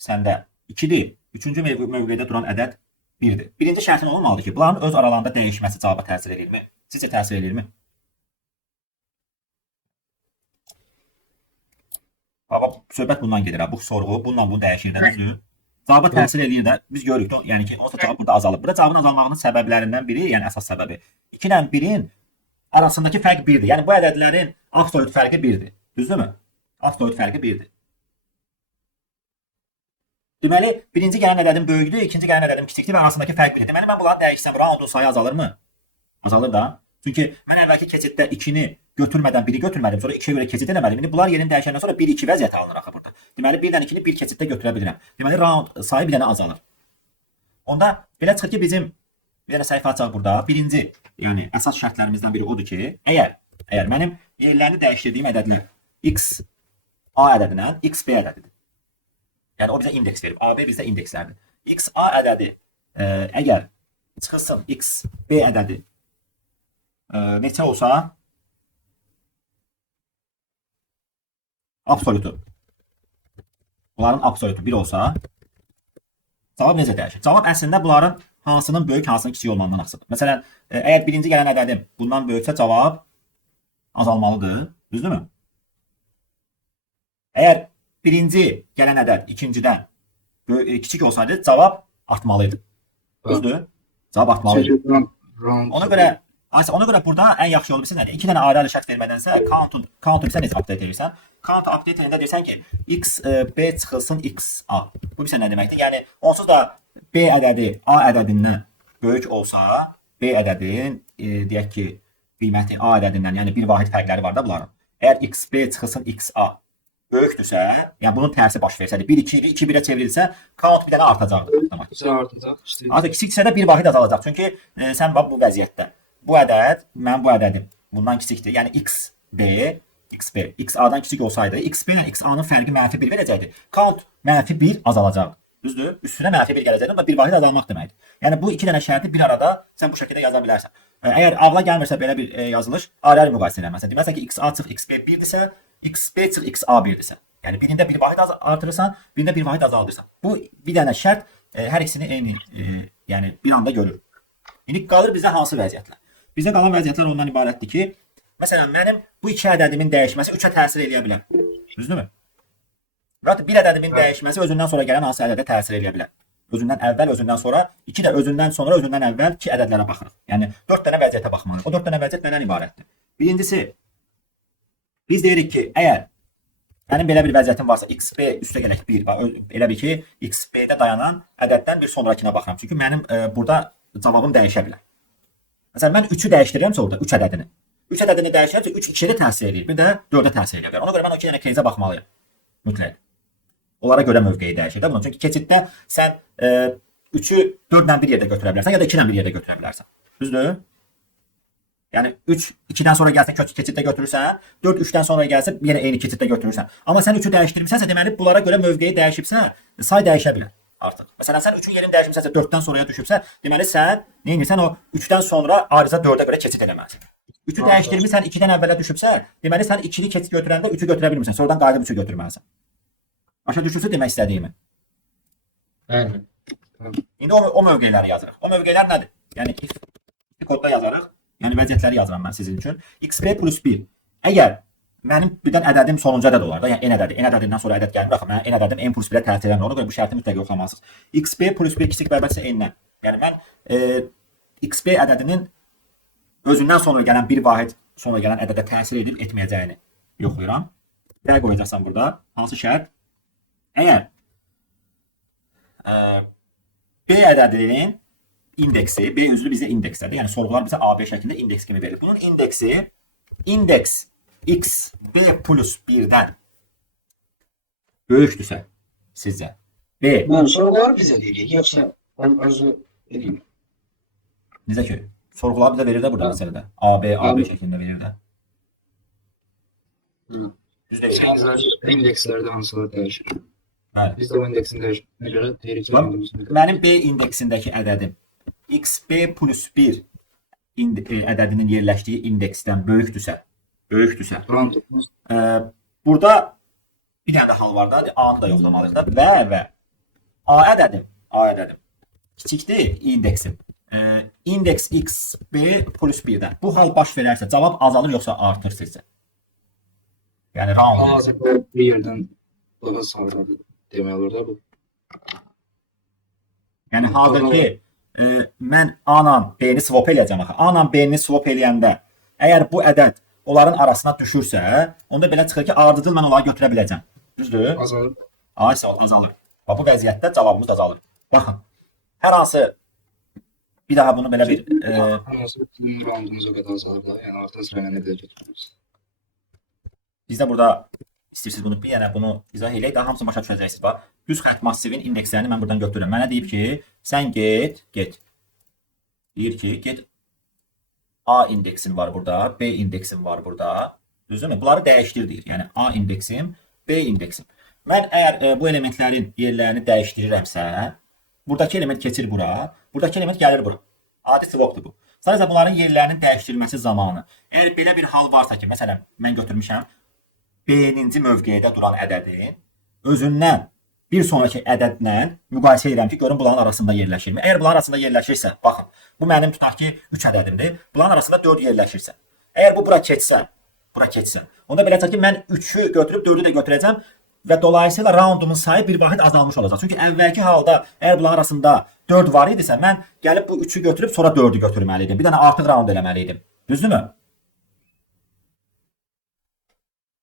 səndə 2-dir. Üçüncü mövqedə duran ədəd 1-dir. Birinci şərtin olmalıdır ki, bunların öz aralarında dəyişməsi cavaba təsir edirmi? Sizcə təsir edirmi? Baba, söhbət bundan gedir. Bu sorğu bununla bunu dəyişir də. Cavaba təsir edir də. Biz görürük də, yəni ki, onsuz da cavab burada azalır. Burada cavabın azalmağının səbəblərindən biri, yəni əsas səbəbi 2 ilə 1-in arasındakı fərq 1-dir. Yəni bu ədədlərin absolut fərqi 1-dir. Düzdürmü? Absolut fərqi 1-dir. Deməli, birinci gələn ədədim böyükdür, ikinci gələn ədədim kiçikdir və arasındakı fərq 1-dir. Deməli, mən bunları dəyişsəm, roundun sayı azalır mı? Azalır da. Çünki mən əvvəlki keçiddə 2-ni götürmədən 1-i götürmədim, sonra 2-yə görə keçid eləməliyim. İndi bunlar yerini dəyişəndən sonra 1-2 vəziyyəti alınır axı burada. Deməli, 1-dən 2-ni bir keçiddə götürə bilirəm. Deməli, round sayı bir dənə azalır. Onda belə çıxır ki, bizim bir dənə səhifə açaq burada. Birinci, yəni əsas şərtlərimizdən biri odur ki, əgər mənim yerlərini dəyişdirdiyim ədədlər x a ədədinə x b ədədidir. Yəni o bizə indeks verib. AB bizdə indekslərdir. X a ədədi əgər çıxılsın x b ədədi neçə olsa absolutu. Bunların absolutu 1 olsa cavab necə dəyişir? Cavab əslində bunların hansının böyük, hansının kiçik olmağından asılıdır. Məsələn, əgər birinci gələn ədədim bundan böyüksə cavab azalmalıdır. Düzdürmü? Əgər birinci gələn ədəd ikincidən kiçik olsaydı cavab artmalıydı. Düzdür? Cavab artmalıydı. Ona görə burada ən yaxşı yolu bilirsən nədir? 2 dənə ayrı şərt vermədənsə count bilirsən necə update edirsən? Count update edəndə deyirsən ki, x b çıxılsın x a. Bu bilirsən nə deməkdir? Yəni onsuz da b ədədi a ədədindən böyük olsa, b ədədin deyək ki, qiyməti a ədədindən, yəni bir vahid fərqləri var da bunların. Əgər x b çıxılsın x a böyükdürsə, yəni bunun tərsi baş versədir, 1 2 2 1-ə çevrilsə, count bir dənə artacaqdır. Artıq kiçiksə də bir vahid azalacaq. Çünki sən bax bu vəziyyətdə bu ədəd, mən bu ədədim bundan kiçikdir. Yəni x b, x b, x a-dan kiçik olsaydı, x b ilə x a-nın fərqi -1 verəcəkdi. Count -1 azalacaq. Düzdür? Üstünə mənfi 1 gələcəkdir, amma bir vahid azalmaq deməkdir. Yəni bu iki dənə şərti bir arada sən bu şəkildə yaza bilərsən. Əgər ağla gəlmirsə belə bir yazılış, ayrı-ayrı müqayisə eləməlisən. Deməsən ki, x a çıx x b 1-dirsə, x b çıx x a 1-dirsə. Yəni birində bir vahid artırırsan, birində bir vahid azaldırsan. Bu bir dənə şərt hər ikisini eyni yəni bir anda görür. İndi qalır bizə hansı vəziyyətlər? Bizə qalan vəziyyətlər ondan ibarətdir ki, məsələn mənim bu iki ədədimin dəyişməsi 3-ə təsir eləyə bilər. Düzdürmü? Və bir ədədimin dəyişməsi özündən sonra gələn hansı ədədə təsir eləyə bilər. Özündən əvvəl, özündən sonra, 2 də özündən sonra, özündən əvvəl 2 ədədlərə baxırıq. Yəni 4 dənə vəziyyətə baxmalıyıq. O 4 dənə vəziyyət nədən ibarətdir? Birincisi, biz deyirik ki, əgər mənim belə bir vəziyyətim varsa, xb üstə gələk 1, elə bir ki, xb-də dayanan ədəddən bir sonrakına baxıram. Çünki mənim burada cavabım dəyişə bilər. Məsələn, mən 3-ü dəyişdirirəmsə orada, 3 ədədini. 3 ədədini dəyişirəmsə, 3 2-yə də təsir edir, bir də 4-ə təsir edə bilər. Ona görə mən o 2 dənə кейsə baxmalıyım. Mütləq. Onlara görə mövqeyi dəyişir də bunu. Çünki keçiddə sən 3-ü 4 ilə bir yerdə götürə bilərsən, ya da 2 ilə bir yerdə götürə bilərsən. Düzdür? Yəni 3 2-dən sonra gəlsə keçiddə götürürsən, 4 3-dən sonra gəlsə yenə eyni keçiddə götürürsən. Amma sən 3-ü dəyişdirmisənsə, deməli bunlara görə mövqeyi dəyişibsə, say dəyişə bilər artıq. Məsələn, sən 3-ün yerini dəyişmisənsə, 4-dən sonraya düşübsə, deməli sən nə edirsən, o 3-dən sonra ariza 4-ə görə keçid eləməlisən. 3-ü dəyişdirmisən, 2-dən əvvələ düşübsə, deməli sən 2-ni keçid götürəndə 3-ü götürə bilmirsən. Sonradan qayıdıb 3-ü götürməlisən. Başa düşürsüz demək istədiyimi? Bəli. İndi o mövqeləri yazırıq. O mövqelər nədir? Yəni if kodda yazarıq. Yəni vəziyyətləri yazıram mən sizin üçün. xb plus 1. Əgər mənim birdən ədədim sonuncu ədəd olar da, yəni n ədədi. N ədədindən sonra ədəd gəlmir axı. Mən n ədədim n plus 1-ə təsir eləmir. Ona görə bu şərti mütləq yoxlamalısınız. xb plus 1 kiçik bərabərsə n-dən. Yəni mən xb ədədinin özündən sonra gələn bir vahid sonra gələn ədədə təsir edib etməyəcəyini yoxlayıram. Dəqiq qoyacaqsan burada. Hansı şərt? Əgər B ədədinin indeksi, B üzvü bizə indekslədir. Yəni sorğular bizə AB şəklində indeks kimi verilir. Bunun indeksi indeks x B plus 1-dən böyükdürsə sizcə B. Mən sorular bizə deyirik, yoxsa arzu edeyim. Necə ki? Sorğular bizə verir də burada məsələdə. AB şəklində verir də. Düz deyil. Sən indekslərdə hansılar dəyişir? Bəli. Biz də o indeksin dəyişməyinə görə deyirik ki, Mənim B indeksindəki ədədim xb plus 1 ədədinin yerləşdiyi indeksdən böyükdürsə, burada bir dənə də hal var da, A-nı da yoxlamalıyıq da. Və A ədədim kiçikdir indeksim. İndeks xb plus 1-dən. Bu hal baş verərsə cavab azalır yoxsa artır sizcə? Yəni round. Hazırda bir yerdən daha sağladı demək olur da bu. Yəni hazırki mən A-la B-ni swap eləyəcəm axı. A-la B-ni swap eləyəndə əgər bu ədəd onların arasına düşürsə, onda belə çıxır ki, ardıcıl mən onları götürə biləcəm. Düzdür? Azalır. Azalır. Və bu vəziyyətdə cavabımız da azalır. Baxın. Hər hansı bir daha bunu belə bir Hansı roundumuz o qədər azalır da, yəni artıq sırayla nə qədər götürürüz. bizdə burada istəyirsiniz bunu bir dənə bunu izah eləyək, daha hamısını başa düşəcəksiniz. Bax, düz xətt massivin indekslərini mən buradan götürürəm. Mənə deyib ki, sən get. Deyir ki, get A indeksin var burada, B indeksin var burada. Düzdürmü? Bunları dəyişdir deyir. Yəni A indeksim, B indeksim. Mən əgər bu elementlərin yerlərini dəyişdirirəmsə, buradakı element keçir bura, buradakı element gəlir bura. Adi swapdır bu. Sadəcə bunların yerlərinin dəyişdirilməsi zamanı. Əgər belə bir hal varsa ki, məsələn, mən götürmüşəm B-ninci mövqedə duran ədədin özündən bir sonraki ədədlə müqayisə edirəm ki, görün bunların arasında yerləşirmi? Əgər bunların arasında yerləşirsə, baxın, bu mənim tutaq ki 3 ədədimdir. Bunların arasında 4 yerləşirsə. Əgər bu bura keçsə, onda belə çıxır ki, mən 3-ü götürüb 4-ü də götürəcəm və dolayısıyla roundumun sayı bir vahid azalmış olacaq. Çünki əvvəlki halda əgər bunların arasında 4 var idisə, mən gəlib bu 3-ü götürüb sonra 4-ü götürməli idim. Bir dənə artıq round eləməli idim. Düzdürmü?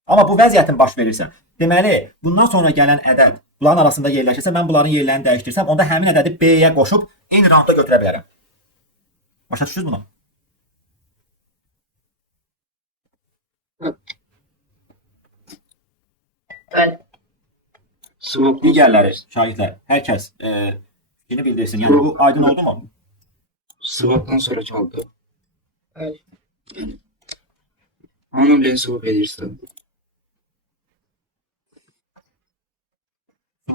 Amma bu vəziyyətin baş verirsə, deməli, bundan sonra gələn ədəd bunların arasında yerləşirsə, mən bunların yerlərini dəyişdirsəm, onda həmin ədədi B-yə qoşub eyni roundda götürə bilərəm. Başa düşürsünüz bunu? Bəli. Digərləri, şagirdlər, hər kəs fikrini bildirsin. Yəni bu aydın oldu mu? Swapdan sonraki halda. Bəli. Anam beni swap edirsə.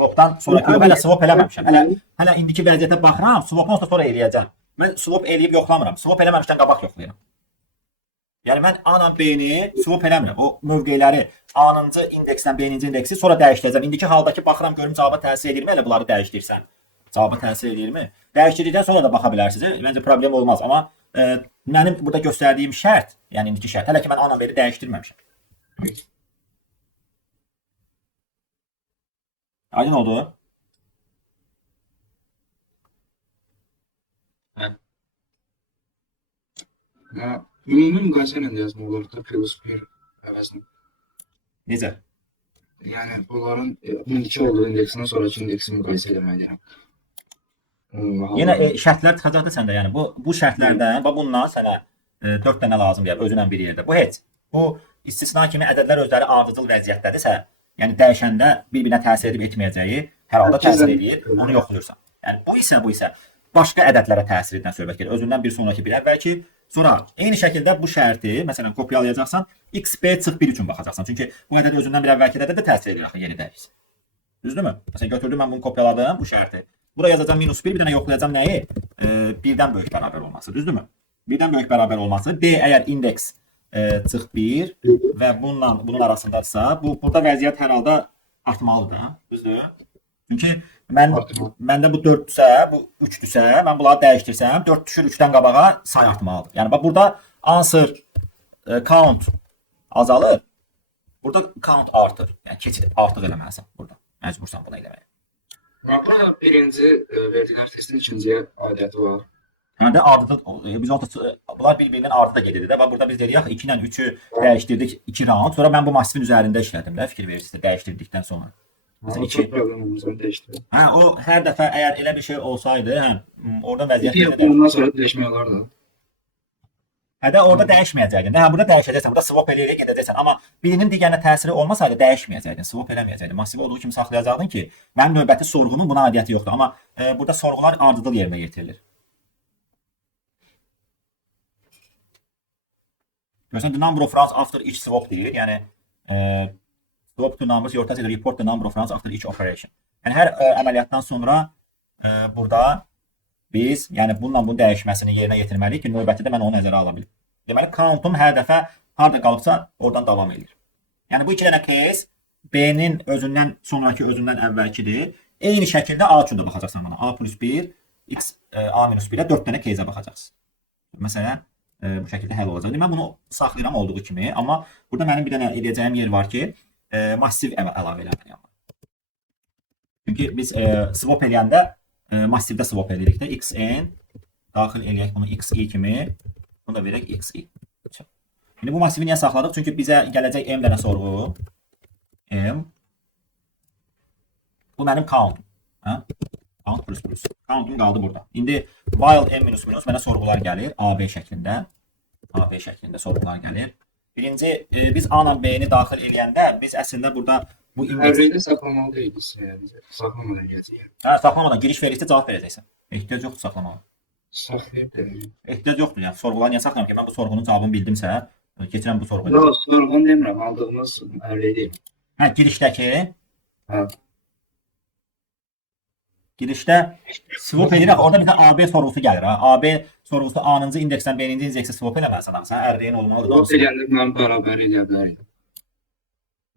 Swapdan sonraki yox, hələ swap eləməmişəm. Hələ indiki vəziyyətə baxıram, swapdan sonra eləyəcəm. Mən swap eləyib yoxlamıram. Swap eləməmişdən qabaq yoxlayıram. Yəni mən A-la B-ni swap eləmirəm. O mövqeləri A-cı indeksdən B-ci indeksi sonra dəyişdirəcəm. İndiki haldakı baxıram görüm cavaba təsir edirmi elə bunları dəyişdirsən. Cavaba təsir edirmi? Dəyişdirdikdən sonra da baxa bilərsiniz. Məncə problem olmaz, amma mənim burada göstərdiyim şərt, yəni indiki şərt, hələ ki mən A-la B-ni dəyişdirməmişəm. Aydın oldu? Ümumi müqayisə ilə yazmaq olar da plus 1 əvəzinə. Necə? Yəni bunların indiki olduğu indeksindən sonraki indeksi müqayisə etməliyəm. Yenə şərtlər çıxacaqdı səndə. Yəni bu şərtlərdən və bundan sənə 4 dənə lazım gəlir özünlə bir yerdə. Bu heç. Bu istisna kimi ədədlər özləri ardıcıl vəziyyətdədirsə, yəni dəyişəndə bir-birinə təsir edib etməyəcəyi hər halda təsir edir. Onu yoxlayırsan. Yəni bu isə başqa ədədlərə təsir edən söhbət gedir. Özündən bir sonraki bir əvvəlki. Sonra eyni şəkildə bu şərti məsələn kopyalayacaqsan, XB çıx 1 üçün baxacaqsan. Çünki bu ədəd özündən bir əvvəlki ədədə də təsir edir axı yeni dəyişsə. Düzdürmü? Məsələn götürdüm mən bunu kopyaladım bu şərti. Bura yazacağam -1, bir dənə yoxlayacağam nəyi? 1-dən böyük bərabər olması, düzdürmü? 1-dən böyük bərabər olması. B əgər indeks çıx 1 və bunun arasındadırsa, burada vəziyyət hər halda artmalıdır, düzdür? Çünki məndə bu 4-dürsə, bu 3-dürsə, mən bunları dəyişdirsəm, 4 düşür 3-dən qabağa say artmalıdır. Yəni bax burada answer count azalır. Burada count artır. Yəni keçid artıq eləməlisən burada. Məcbursan bunu eləməyə. Burada birinci verdilər testin ikinciyə aidiyyəti var. Yəni ardıcıl bunlar bir-birinin ardı da gedir də. Bax burada biz dedik 2 ilə 3-ü dəyişdirdik 2 round. Sonra mən bu massivin üzərində işlədim də, fikir verirsiniz dəyişdirdikdən sonra. Məsələn 2 problem olmasa dəyişdirir. Hə, o hər dəfə əgər elə bir şey olsaydı, hə, oradan vəziyyət necədir? Ondan sonra dəyişmək olardı. Hə də orada dəyişməyəcəkdin. Hə, burada dəyişəcəksən. Burada swap eləyərək gedəcəksən. Amma birinin digərinə təsiri olmasaydı dəyişməyəcəkdin. Swap eləməyəcəkdin. Massiv olduğu kimi saxlayacaqdın ki, mənim növbəti sorğunun buna aidiyyəti yoxdur. Amma burada sorğular ardıcıl yerinə yetirilir. Görürsən, the number of rounds after each swap deyir. Yəni swap to numbers your test report the number of rounds after each operation. Yəni hər əməliyyatdan sonra burada biz, yəni bunun dəyişməsini yerinə yetirməliyik ki, növbəti də mən onu nəzərə ala bilim. Deməli, count'um hər dəfə harda qalıbsa, oradan davam edir. Yəni bu iki dənə case B-nin özündən sonraki özündən əvvəlkidir. Eyni şəkildə A üçün də baxacaqsan bana. A plus 1, X A minus 1-ə 4 dənə case-ə baxacaqsın. Məsələn, bu şəkildə həll olacaq. Mən bunu saxlayıram olduğu kimi, amma burada mənim bir dənə edəcəyim yer var ki, massiv əlavə eləməliyəm. Çünki biz swap eləyəndə massivdə swap edirik də xn daxil eləyək bunu xi kimi, bunu da verək xi. İndi bu massivi niyə saxladıq? Çünki bizə gələcək m dənə sorğu. M. Bu mənim count. Hə? Count plus plus. Count'um qaldı burada. İndi while m minus minus mənə sorğular gəlir AB şəklində. AB şəklində sorğular gəlir. Birinci biz A ilə B-ni daxil eləyəndə biz əslində burada bu Əvvəldə saxlamalı deyilik. Saxlamadan gələcək. Hə, saxlamadan giriş verirsə cavab verəcəksən. Ehtiyac yoxdur saxlamağa. Saxlayıb deyilik. Ehtiyac yoxdur. Yəni sorğuları niyə saxlayıram ki? Mən bu sorğunun cavabını bildimsə, keçirəm bu sorğuya. Yox, sorğunu demirəm, aldığımız əldə deyil. Hə, girişdəki. Hə. Girişdə swap edirik. Orada bizə AB sorğusu gəlir. Ha. AB sorğusu A-cı indeksdən B-ci indeksə swap eləməlisən. Sən ərrəyin olmalıdır. Swap edəndə mən bərabər edə bilərəm.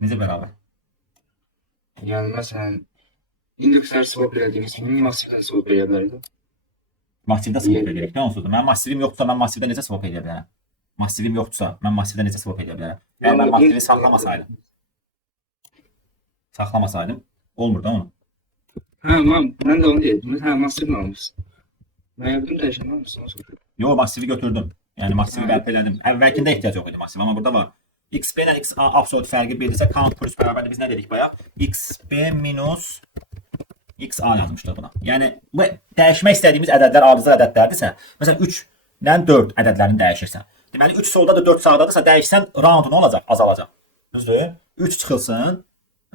Necə bərabər? Yəni məsələn indekslər swap edədiyimiz kimi massivdən swap edə bilərəm. Massivdə swap edirik. Nə onsuzdur? Mənim massivim yoxdursa mən massivdə necə swap edə bilərəm? Massivim yoxdursa mən massivdə necə swap edə bilərəm? Yəni mən massivi saxlamasaydım olmur da onu. Hə, mən də onu deyirdim. Hə, massivlə almışsın. Mən yapdım dəyişən almışsın. Yox, massivi götürdüm. Yəni massivi bərpa elədim. Əvvəlkində ehtiyac yox idi massiv, amma burada var. XB ilə XA absolut fərqi bildirsə, count plus bərabərdir. Biz nə dedik bayaq? XB minus XA yazmışdıq buna. Yəni bu dəyişmək istədiyimiz ədədlər ardıcıl ədədlərdirsə, məsələn 3 ilə 4 ədədlərini dəyişirsən. Deməli 3 solda da 4 sağdadırsa, dəyişsən round nə olacaq? Azalacaq. Düzdür? 3 çıxılsın,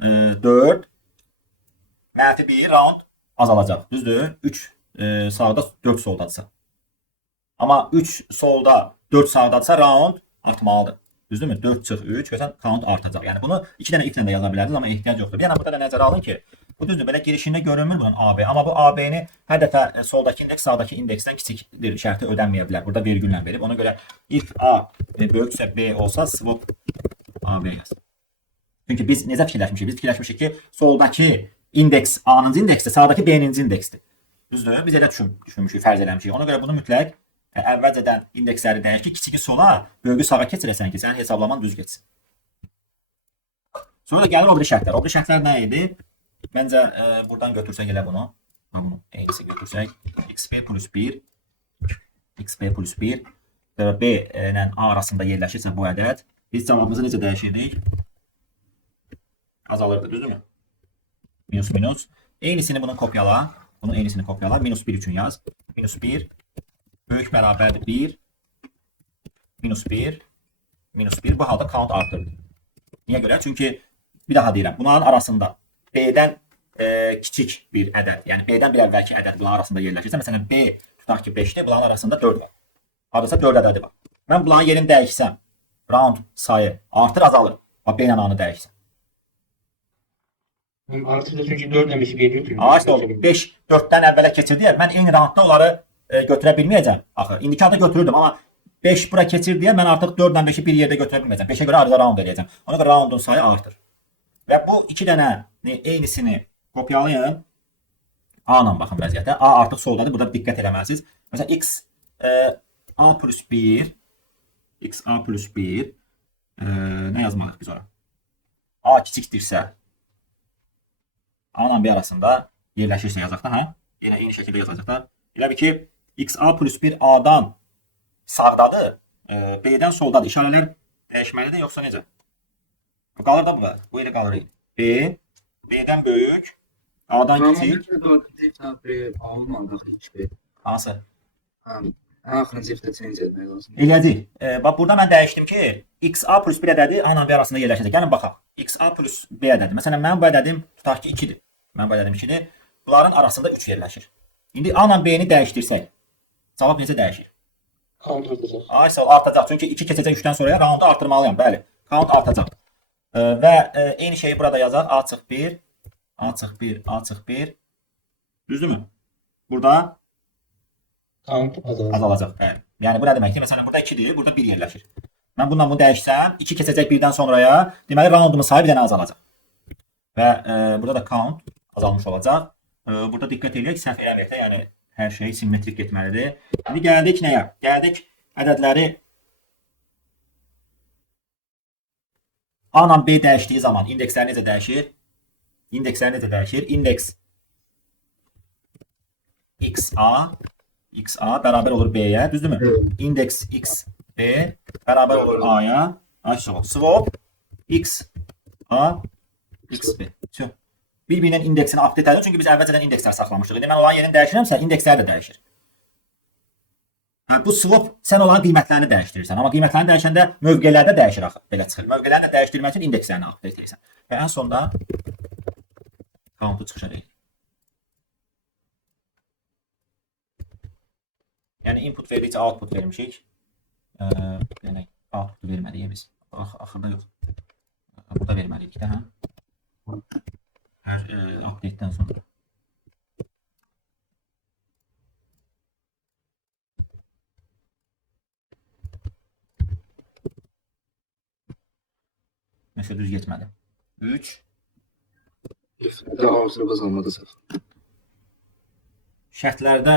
4 mənfi 1 round azalacaq. Düzdür? 3 sağda 4 soldadırsa. Amma 3 solda 4 sağdadırsa round artmalıdır. Düzdürmü? 4 çıx 3 görsən count artacaq. Yəni bunu 2 dənə if-lə də yaza bilərdiniz, amma ehtiyac yoxdur. Bir dənə burada da nəzərə alın ki, Bu düzdür. Belə girişində görünmür bunun AB. Amma bu AB-ni hər dəfə soldakı indeks sağdakı indeksdən kiçikdir şərti ödənməyə bilər. Burada vergüllə verib. Ona görə if A böyüksə B olsa swap AB yaz. Çünki biz necə fikirləşmişik? Biz fikirləşmişik ki, soldakı indeks A-nıncı indeksdir, sağdakı B-ninci indeksdir. Düzdür? Biz elə düşünmüşük, fərz eləmişik. Ona görə bunu mütləq əvvəlcədən indeksləri dəyək ki, kiçiki sola, böyüyü sağa keçirəsən ki, sənin hesablaman düz getsin. Sonra gəlir o biri şərtlər. O biri şərtlər nə idi? Məncə buradan götürsək elə bunu. Bunu eksi götürsək. XB plus 1 XB plus 1 və B ilə A arasında yerləşirsə bu ədəd biz cavabımızı necə dəyişirdik? Azalırdı, düzdürmü? Minus minus. Eynisini bunu kopyala. Bunun eynisini kopyala. Minus 1 üçün yaz. Minus 1 böyük bərabərdir 1 minus 1 minus 1. Bu halda count artırdı. Niyə görə? Çünki bir daha deyirəm. Bunların arasında B-dən kiçik bir ədəd, yəni B-dən bir əvvəlki ədəd bunların arasında yerləşirsə, məsələn B tutaq ki 5-dir, bunların arasında 4 var. Hardasa 4 ədədi var. Mən bunların yerini dəyişsəm, round sayı artır, azalır. Bax B ilə A-nı dəyişsəm. Artıq da çünki 4 deməsi veriyor. Ağaçda oldu. 5 4-dən əvvələ keçirdi ya, mən eyni roundda onları götürə bilməyəcəm. Axı indikada götürürdüm, amma 5 bura keçir deyə mən artıq 4 ilə 5-i bir yerdə götürə bilməyəcəm. 5-ə görə ayrıca round eləyəcəm. Ona görə roundun sayı artır. Və bu iki dənə eynisini kopyalayın. A ilə baxın vəziyyətə. A artıq soldadır. Burada diqqət eləməlisiniz. Məsələn x A plus 1 x A plus 1 nə yazmalıyıq biz ora? A kiçikdirsə A ilə B arasında yerləşirsə yazaq da, hə? Yenə eyni şəkildə yazacaq da. Elə bir ki, x A plus 1 A-dan sağdadır, B-dən soldadır. İşarələr dəyişməlidir, yoxsa necə? Bu qalır da bu qədər. Bu elə qalır. B, B-dən böyük, A-dan kiçik. Hansı? Axırıncı ifdə change etmək lazım. Elədik. Bax, burada mən dəyişdim ki, x A plus 1 ədədi A ilə B arasında yerləşəcək. Gəlin baxaq. X A plus B ədədi. Məsələn, mənim bu ədədim tutaq ki 2-dir. Mənim bu ədədim 2-dir. Bunların arasında 3 yerləşir. İndi A ilə B-ni dəyişdirsək, cavab necə dəyişir? Count artacaq. Aysa artacaq. Çünki 2 keçəcək 3-dən sonraya roundu artırmalıyam. Bəli. Count artacaq. Və eyni şeyi burada yazaq. A çıx 1, A çıx 1, A çıx 1. Düzdürmü? Burada Count azalacaq. azalacaq. Bəli. Yəni bu nə deməkdir? Məsələn, burada 2-dir, burada 1 yerləşir. Mən bununla bunu dəyişsəm, 2 keçəcək 1-dən sonraya, deməli roundumun sayı bir dənə azalacaq. Və burada da count azalmış olacaq. Burada diqqət edək, səhv eləməyək də, yəni hər şey simmetrik getməlidir. İndi gəldik nəyə? Gəldik ədədləri A ilə B dəyişdiyi zaman indekslər necə dəyişir? İndekslər necə dəyişir? İndeks XA bərabər olur B-yə, düzdürmü? İndeks XB bərabər olur A-ya. Swap XA XB. Bir-birinin indeksini update edir. Çünki biz əvvəlcədən indekslər saxlamışdıq. İndi mən onların yerini dəyişirəmsə, indekslər də dəyişir. Bu swap sən onların qiymətlərini dəyişdirirsən. Amma qiymətlərini dəyişəndə mövqelərdə dəyişir axı. Belə çıxır. Mövqelərini də dəyişdirmək üçün indekslərini update edirsən. Və ən sonda count-u çıxış edək. Yəni input verdikcə output vermişik. Yəni output verməliyik biz. Axırda yox. Burada verməliyik də, hə? Hər update-dən sonra. Nəsə düz getmədi. 3 İfdə artırıb azalmada səhv. şərtlərdə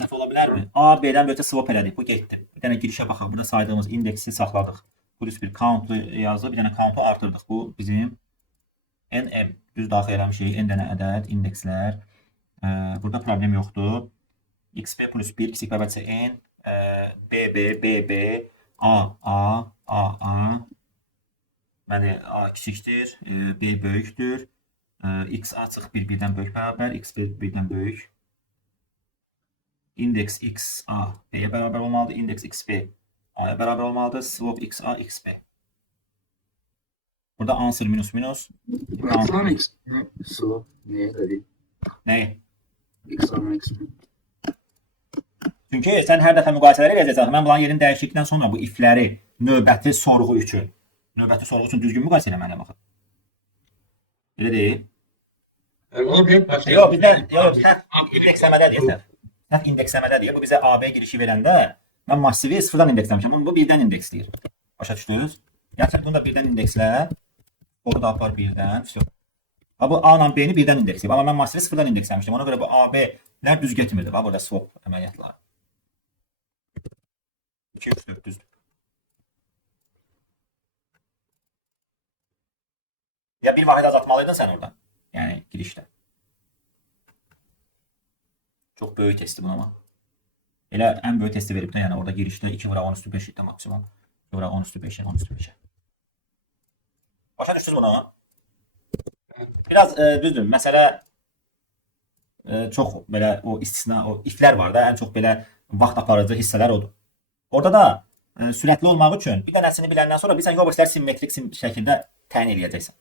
səhv ola bilərmi? A, B-dən böyükdə swap elədik. Bu getdi. Bir dənə girişə baxaq. Burada saydığımız indeksi saxladıq. Plus bir count yazdı. Bir dənə count-u artırdıq. Bu bizim NM. Düz daxil eləmişik. N dənə ədəd, indekslər. Burada problem yoxdur. XB plus 1, kiçik bərabərsə N, BB, A. Bəli, A kiçikdir, B böyükdür. XA çıx 1-1-dən böyük bərabər, XB 1-dən böyük. İndeks XA B-yə bərabər olmalıdır, indeks XB A-ya bərabər olmalıdır, swap XA XB. Burada answer minus minus. X'dan X. Swap. Niyə dedik? Nəyi? X'dan X. Çünki sən hər dəfə müqayisələri edəcəksən. Mən bunların yerini dəyişdikdən sonra bu ifləri növbəti sorğu üçün düzgün müqayisə eləməliyəm axı. Elə deyil. Obyekt başqa. Yox, bizdə səhv indeksləmədədir səhv. Səhv indeksləmədədir. Bu bizə AB girişi verəndə mən massivi sıfırdan indeksləmişəm. Bu birdən indeksləyir. Başa düşdünüz? Yəni bunu da birdən indekslə. Onu da apar birdən. Vəsə. Bu A ilə B-ni birdən indeksləyib. Amma mən massivi sıfırdan indeksləmişdim. Ona görə bu AB-lər düz getmirdi. Bax burada swap əməliyyatları. 2 3 4 düzdür. Ya bir vahid azaltmalıydın sən oradan. Yəni girişdə. Çox böyük testi bu amma. Elə ən böyük testi verib də, yəni orada girişdə 2 vura 10 üstü 5 idi maksimum. 2 vura 10 üstü 5, 10 üstü 5. Başa düşdünüz bunu? Biraz düzdür. Məsələ çox belə o istisna, o iflər var da, ən çox belə vaxt aparıcı hissələr odur. Orada da sürətli olmaq üçün bir dənəsini biləndən sonra sən obyektləri simmetrik şəkildə təyin edəcəksən.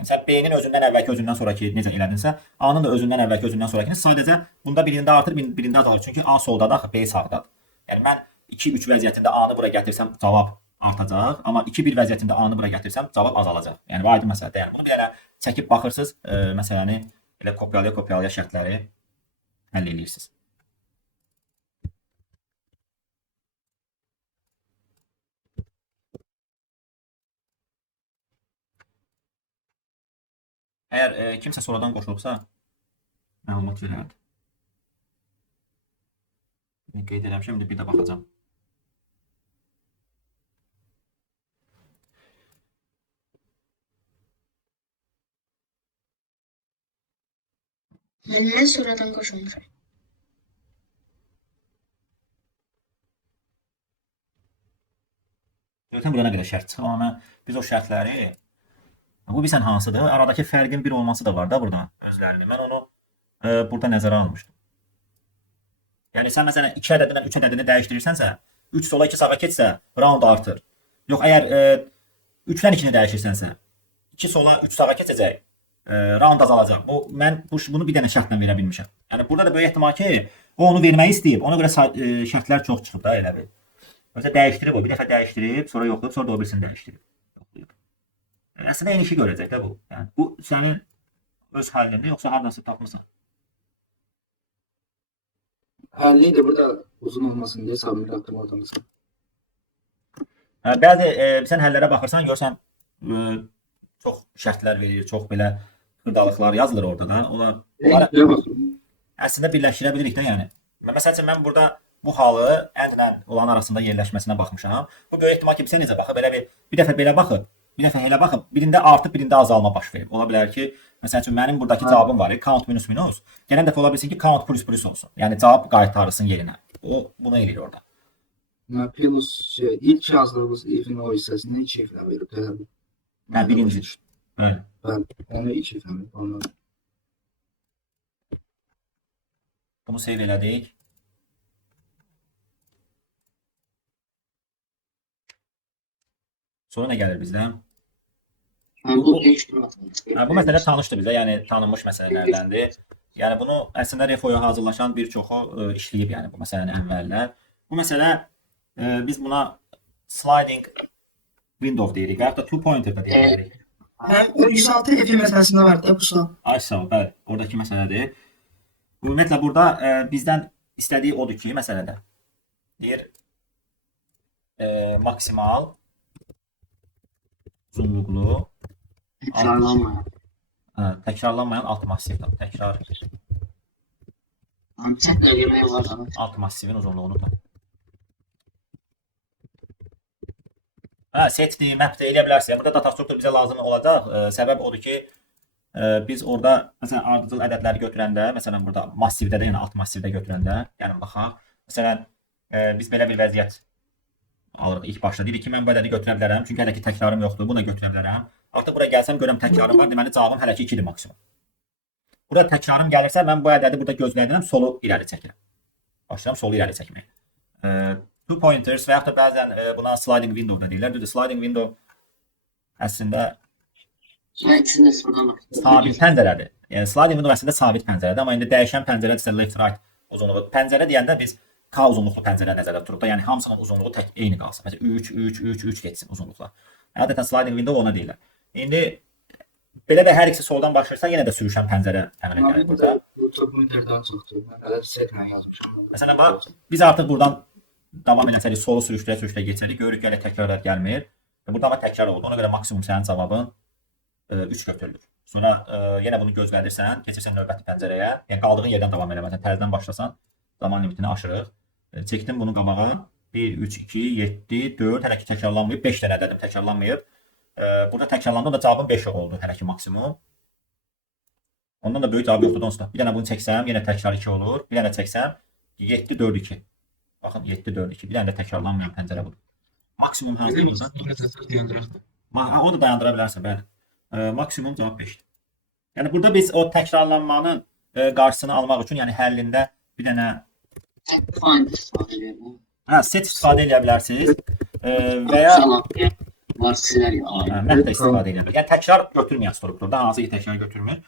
Yəni sən B-nin özündən əvvəlki özündən sonraki necə elədinsə, A-nın da özündən əvvəlki özündən sonrakini sadəcə bunda birində artır, birində azalır. Çünki A soldadır, axı B sağdadır. Yəni mən 2-3 vəziyyətində A-nı bura gətirsəm cavab artacaq, amma 2-1 vəziyyətində A-nı bura gətirsəm cavab azalacaq. Yəni bu aydın məsələdir. Yəni bunu bir dənə çəkib baxırsınız, məsələni elə kopyalaya şərtləri həll edirsiniz. Əgər kimsə sonradan qoşulubsa, məlumat verərdi. Qeyd eləmişəm, bir də baxacam. Məndən sonradan qoşulmuşam. Zaten burada nə qədər şərt çıxır, amma biz o şərtləri bu bilsən hansıdır? Aradakı fərqin bir olması da var da buradan özlərini. Mən onu burada nəzərə almışdım. Yəni sən məsələn 2 ədədindən 3 ədədini dəyişdirirsənsə, 3 sola 2 sağa keçsə, round artır. Yox, əgər 3-dən 2-ni dəyişirsənsə, 2 sola 3 sağa keçəcək, round azalacaq. Mən bunu bir dənə şərtlə verə bilmişəm. Yəni burada da böyük ehtimal ki, o onu verməyi istəyib. Ona görə şərtlər çox çıxıb da elə bil. Yoxsa dəyişdirib o, bir dəfə dəyişdirib, sonra yoxlayıb, sonra da o birisini dəyişdirib. Əslində eyni işi görəcək də bu. Yəni bu sənin öz həllində yoxsa hardansa tapmısan? Həlli də burada uzun olmasın deyə sabit artırmalısan. Bəzi sən həllərə baxırsan, görsən çox şərtlər verir, çox belə xırdalıqlar yazılır orada da. Onları əslində birləşdirə bilirik də yəni. Məsəl üçün mən burada bu halı endlə olan arasında yerləşməsinə baxmışam. Bu böyük ehtimal ki, bizə necə baxıb? Belə bir dəfə belə baxıb. Bir dəfə elə baxın, birində artıb, birində azalma baş verir. Ola bilər ki, məsəl üçün mənim buradakı cavabım var, count minus minus. Gələn dəfə ola bilsin ki, count plus plus olsun. Yəni cavab qaytarılsın yerinə. O bunu eləyir orada. Plus ilk yazdığımız ifin o hissəsini 2 iflə verib. Hə, birinci. Böyle. Yəni 2 iflə verib. Bunu save elədik. Sonra nə gəlir bizdən? Bu ilk durmatımız. Bu məsələ tanışdır bizə, yəni tanınmış məsələlərdəndir. Yəni bunu əslində refoya hazırlaşan bir çoxu işləyib, yəni bu məsələni əvvəllər. Bu məsələ biz buna sliding window deyirik və ya da two pointer da deyirik. Mən 106 F məsələsində var da bu sual. Ay sağ ol, bəli, oradakı məsələdir. Ümumiyyətlə burada bizdən istədiyi odur ki, məsələdə deyir maksimal uzunluqlu təkrarlanmayan alt massivdir. Təkrar Çəklə vermək var. alt massivin uzunluğunu da. Setdir, mapdir eləyə bilərsən. Burada data struktur bizə lazım olacaq. Səbəb odur ki, biz orada məsələn ardıcıl ədədləri götürəndə, məsələn burada massivdə də, yəni alt massivdə götürəndə, yəni baxaq. Məsələn, biz belə bir vəziyyət alırıq ilk başda. Deyirik ki, mən bu ədədi götürə bilərəm, çünki hələ ki təkrarım yoxdur, bunu da götürə bilərəm. Artıq buraya gəlsəm görəm təkrarım var, deməli cavabım hələ ki 2-dir maksimum. Burada təkrarım gəlirsə, mən bu ədədi burada gözləyirəm, solu irəli çəkirəm. Başlayıram solu irəli çəkməyə. Two pointers və yaxud da bəzən buna sliding window da deyirlər. Düzdür, sliding window əslində sabit pəncərədir. Yəni sliding window əslində sabit pəncərədir, amma indi dəyişən pəncərədirsə left right uzunluğu. Pəncərə deyəndə biz K uzunluqlu pəncərə nəzərdə tuturuq da, yəni hamısının uzunluğu tək eyni qalsın. Məsələn 3 3 3 3 getsin uzunluqlar. Adətən sliding window ona deyirlər. İndi Belə də hər ikisi soldan başlayırsa yenə də sürüşən pəncərə əmələ gəlir burada. Bu top metrdən çoxdur. Mən belə setlə yazmışam. Məsələn bax, biz artıq buradan davam edəsək solu sürüşdürə keçirik. Görürük ki, təkrarlar gəlmir. Burada amma təkrar oldu. Ona görə maksimum sənin cavabın 3 götürülür. Sonra yenə bunu gözlədirsən, keçirsən növbəti pəncərəyə. Yəni qaldığın yerdən davam eləməsən, təzədən başlasan, zaman limitini aşırıq. Çəkdim bunu qabağa. 1 3 2 7 4 hələ ki təkrarlanmayıb. 5 dənə ədədim təkrarlanmayıb. Burada təkrarlandı da cavabım 5 oldu hələ ki maksimum. Ondan da böyük cavab yoxdur onsuz da. Bir dənə bunu çəksəm, yenə təkrar 2 olur. Bir dənə çəksəm 7 4 2. Baxın 7 4 2. Bir dənə də təkrarlanmayan pəncərə budur. Maksimum hansı burada? O da dayandıra bilərsən, bəli. Maksimum cavab 5-dir. Yəni burada biz o təkrarlanmanın qarşısını almaq üçün, yəni həllində bir dənə Find istifadə edirəm. set istifadə edə bilərsiniz və ya Var sizlər ya. mən də istifadə edə bilərəm. Yəni təkrar götürməyən strukturda, hansı ki təkrar götürmür,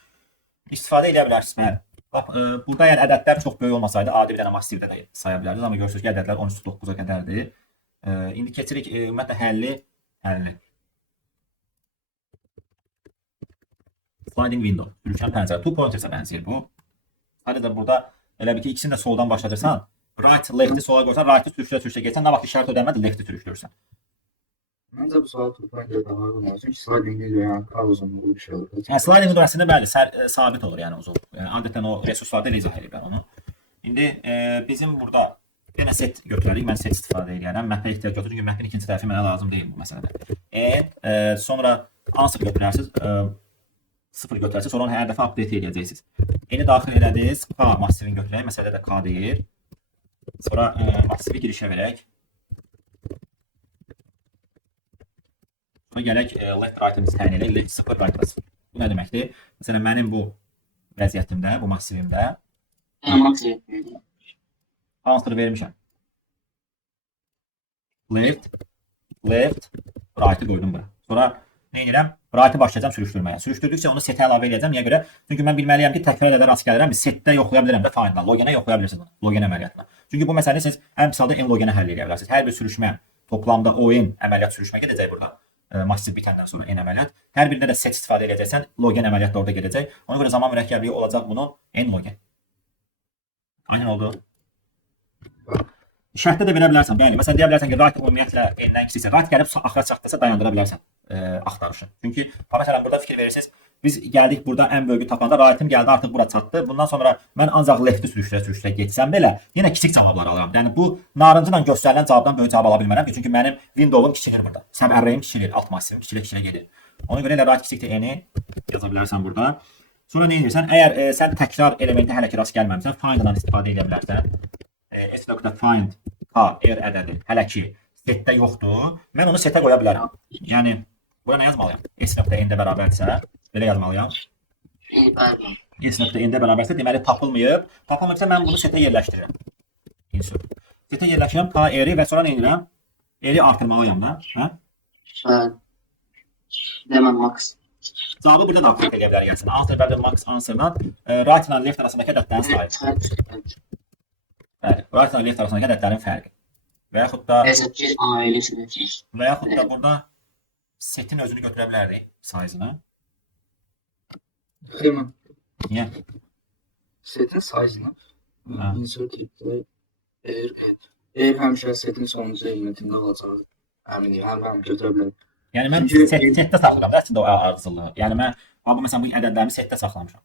istifadə edə bilərsiniz. Bəli. Bax, burada əgər ədədlər çox böyük olmasaydı, adi bir dənə massivdə də saya bilərdiniz, amma görürsünüz ki, ədədlər 13-9-a qədərdir. İndi keçirik ümumiyyətlə həlli. Sliding window, sürüşən pəncərə, two pointersə bənzəyir bu. Sadəcə burada elə bir ki, ikisini də soldan başladırsan, right, left-i sola qoysan, right-i sürüşdə getsən, nə vaxt işarət ödənmədi, left-i sürüşdürürsən. Məncə bu sual tutmaya görə daha uyğun olur. Çünki sliding video yəni kal uzunluğu bir şey olur. Yəni sliding window əslində bəli, sabit olur yəni uzun. Yəni adətən o resurslarda elə izah edirlər onu. İndi bizim burada yenə set götürərik. Mən set istifadə edirəm. Mapə ehtiyac yoxdur çünki mapin ikinci tərəfi mənə lazım deyil bu məsələdə. Sonra answer götürərsiniz. 0 götürərsiniz, sonra onu hər dəfə update edəcəksiniz. Eni daxil elədiniz, K massivini götürək. Məsələdə də K deyir. Sonra massivi girişə verək. Sonra gələk left right-ımızı təyin edək. Left 0 right 0. Bu nə deməkdir? Məsələn mənim bu vəziyyətimdə, bu massivimdə answer vermişəm. Left, right-ı qoydum bura. Sonra nə edirəm? Right-ı başlayacağam sürüşdürməyə. Sürüşdürdükcə onu setə əlavə edəcəm. Niyə görə? Çünki mən bilməliyəm ki, təkrar edə rast gəlirəm. Biz setdə yoxlaya bilərəm də find-dan. Logenə yoxlaya bilirsiniz bunu. Logen əməliyyatına. Çünki bu məsələni siz ən pis halda n logenə həll edə bilərsiniz. Hər bir sürüşmə toplamda o n əməliyyat sürüşmə gedəcək burada. Massiv bitəndən sonra n əməliyyat. Hər birində də set istifadə edəcəksən, logen əməliyyat da orada gedəcək. Ona görə zaman mürəkkəbliyi olacaq bunun n logen. Aynen oldu. Şərtdə də verə bilərsən. Bəli, məsələn deyə bilərsən ki, right ümumiyyətlə n-dən kiçiksə, right gəlib axıra çatdırsa dayandıra bilərsən axtarışı. Çünki məsələn burada fikir verirsiniz. Biz gəldik burada ən böyüyü tapanda right-im gəldi, artıq bura çatdı. Bundan sonra mən ancaq left-i sürüşdürə getsəm belə yenə kiçik cavablar alıram. Yəni bu narıncı ilə göstərilən cavabdan böyük cavab ala bilmərəm ki, çünki mənim windowum kiçilir burada. Sub array'im kiçilir, alt massivim kiçilə gedir. Ona görə elə right kiçikdir n-i yaza bilərsən burada. Sonra nə edirsən? Əgər sən təkrar elementə hələ ki rast gəlməmisən, find-dan istifadə edə bilərsən. S.find k r ədədi hələ ki setdə yoxdur. Mən onu setə qoya bilərəm. Yəni bura nə yazmalıyam? S.n-də bərabərdirsə, belə yazmalıyam. S.n-də bərabərsə deməli tapılmayıb. Tapılmayıbsa mən bunu setə yerləşdirirəm. Insert. Setə yerləşdirirəm k r-i və sonra nə edirəm? R-i artırmalıyam da, hə? Deməm max. Cavabı burada da daxil edə bilərik. Answer və max answer-dan right ilə left arasındakı ədədlərin sayı. Bəli, right ilə left arasındakı ədədlərin fərqi. Və yaxud da burada setin özünü götürə bilərdik, size-ını. Xeyman. Niyə? Setin size-ını insert replay r həmişə setin sonuncu elementində olacaq. Əminim, həm götürə bilərəm. Yəni mən setdə saxlayıram, əslində o ardıcıllığı. Yəni mən məsələn bu ədədlərimi setdə saxlamışam.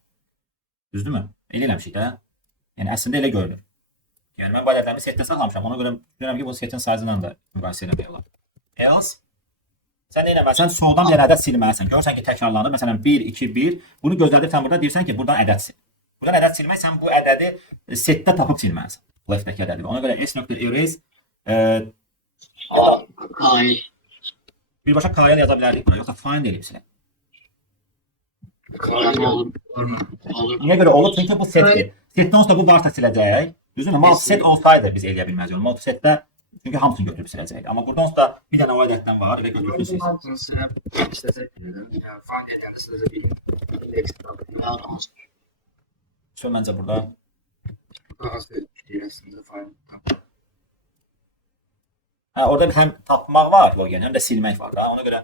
Düzdürmü? Elə eləmişik də. Yəni əslində elə görünür. Yəni mən bu ədədlərimi setdə saxlamışam. Ona görə düşünürəm ki, bu setin size-ilə də müqayisə etmək olar. Else sən nə etməlisən? Soldan bir ədəd silməlisən. Görürsən ki, təkrarlanır. Məsələn 1 2 1. Bunu gözlədiksən burada deyirsən ki, buradan ədəd sil. Buradan ədəd silmək sən bu ədədi setdə tapıb silməlisən. Left-dəki ədədi. Ona görə s.erase birbaşa KL yaza bilərdik buna, yoxsa find eləyib silək. Niyə görə olur? Çünki bu setdir. Setdən sonra bu varsa siləcək. Düzdürmü? Multiset olsaydı biz eləyə bilməzdik. Multisetdə çünki hamısını götürüb siləcəkdik. Amma buradan sonra bir dənə o ədəddən var və götürürsünüz. Hamısını silib istəsək bilirəm. Yəni find edəndə sizə bir ekstra. Sonra məncə burada Az deyirəsində find. orada həm tapmaq var logeni, həm də silmək var da. Ona görə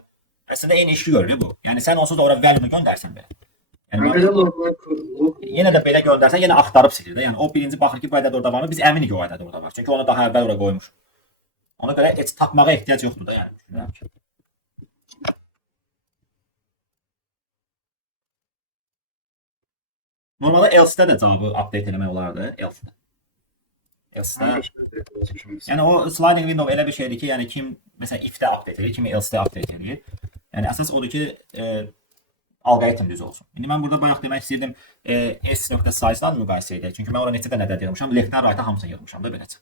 Əslində eyni işi görür bu. Yəni sən onsuz da ora value-nu göndərsən belə. Yəni Həqiqətən yenə də belə göndərsən, yenə axtarıb silir də. Yəni o birinci baxır ki, bu ədəd orada varmı? Biz əminik ki, o ədəd orada var. Çünki onu daha əvvəl ora qoymuş. Ona görə heç tapmağa ehtiyac yoxdur da, yəni düşünürəm ki. Normalda else-də də cavabı update eləmək olardı, else-də. Else-də. Yəni o sliding window elə bir şeydir ki, yəni kim məsələn if-də update edir, kimi else-də update edir. Yəni əsas odur ki, alqoritm düz olsun. İndi mən burada bayaq demək istəyirdim s.size-la müqayisə edək. Çünki mən ora neçə dənə ədəd yığmışam, left-dən right-a hamısını yığmışam da beləcə.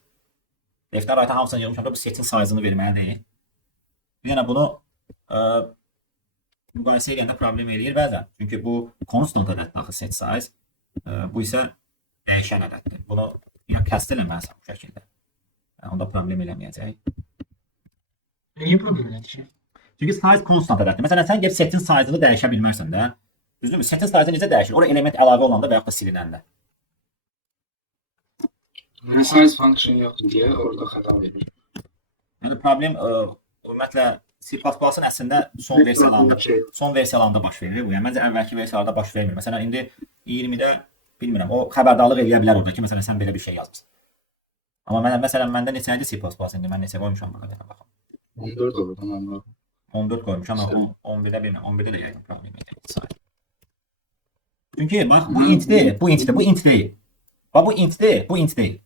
Left-dən right-a hamısını yığmışam da bu setin size-ını verməli deyil. Yəni bunu müqayisə edəndə problem eləyir bəzən. Çünki bu constant ədəddir axı set size. Bu isə dəyişən ədəddir. Bunu yəni cast eləməlisən bu şəkildə. Yəni onda problem eləməyəcək. Niyə problem elədik? Çünki size constant ədəddir. Məsələn, sən gəlib setin size-ını dəyişə bilmərsən də. Düzdürmü? Setin size necə dəyişir? Ora element əlavə olanda və yaxud da silinəndə. Yəni size function yoxdur deyə orada xəta verir. Yəni problem ümumiyyətlə C++-ın əslində son versiyalarında baş verir bu. Yəni məncə əvvəlki versiyalarda baş vermir. Məsələn, indi 20-də bilmirəm, o xəbərdarlıq eləyə bilər orada ki, məsələn sən belə bir şey yazmısan. Amma məsələn məndə neçə idi C++ indi mən neçə qoymuşam bax baxım. 14 olur tamam. 14 qoymuşam amma 11-də bilmirəm. 11-də də yəqin problem edir. Çünki bax bu intdir, bu int deyil. Bax bu int deyil.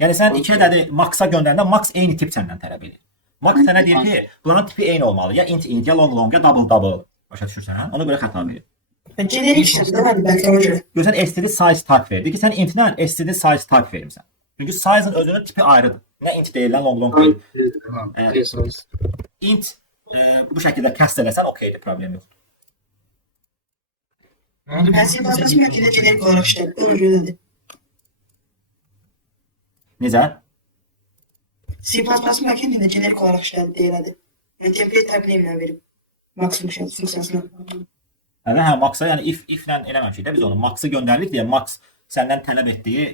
Yəni sən iki ədədi max-a göndərəndə max eyni tip səndən tələb edir. Max sənə deyir ki, bunların tipi eyni olmalı. Ya int, ya long, ya double. Başa düşürsən? Ona görə xəta verir. Generik işlədir, hadi bəlkə ona görə. Gözəl std size tag verdi ki, sən int-lə std size tag verirsən. Çünki size-ın özünün tipi ayrıdır. Nə int deyil, long deyil. Int bu şəkildə cast eləsən okeydir, problem yoxdur. Mən C++ məkində generik olaraq işlədir, ona görədir. Necə? C++ məkində generik olaraq işlədir, deyilədir. Yəni template təqlimlə verib. Maksimum funksiyasına. Hə, max-a yəni if-lə eləməmişik də biz onu. Max-ı göndəririk deyə max səndən tələb etdiyi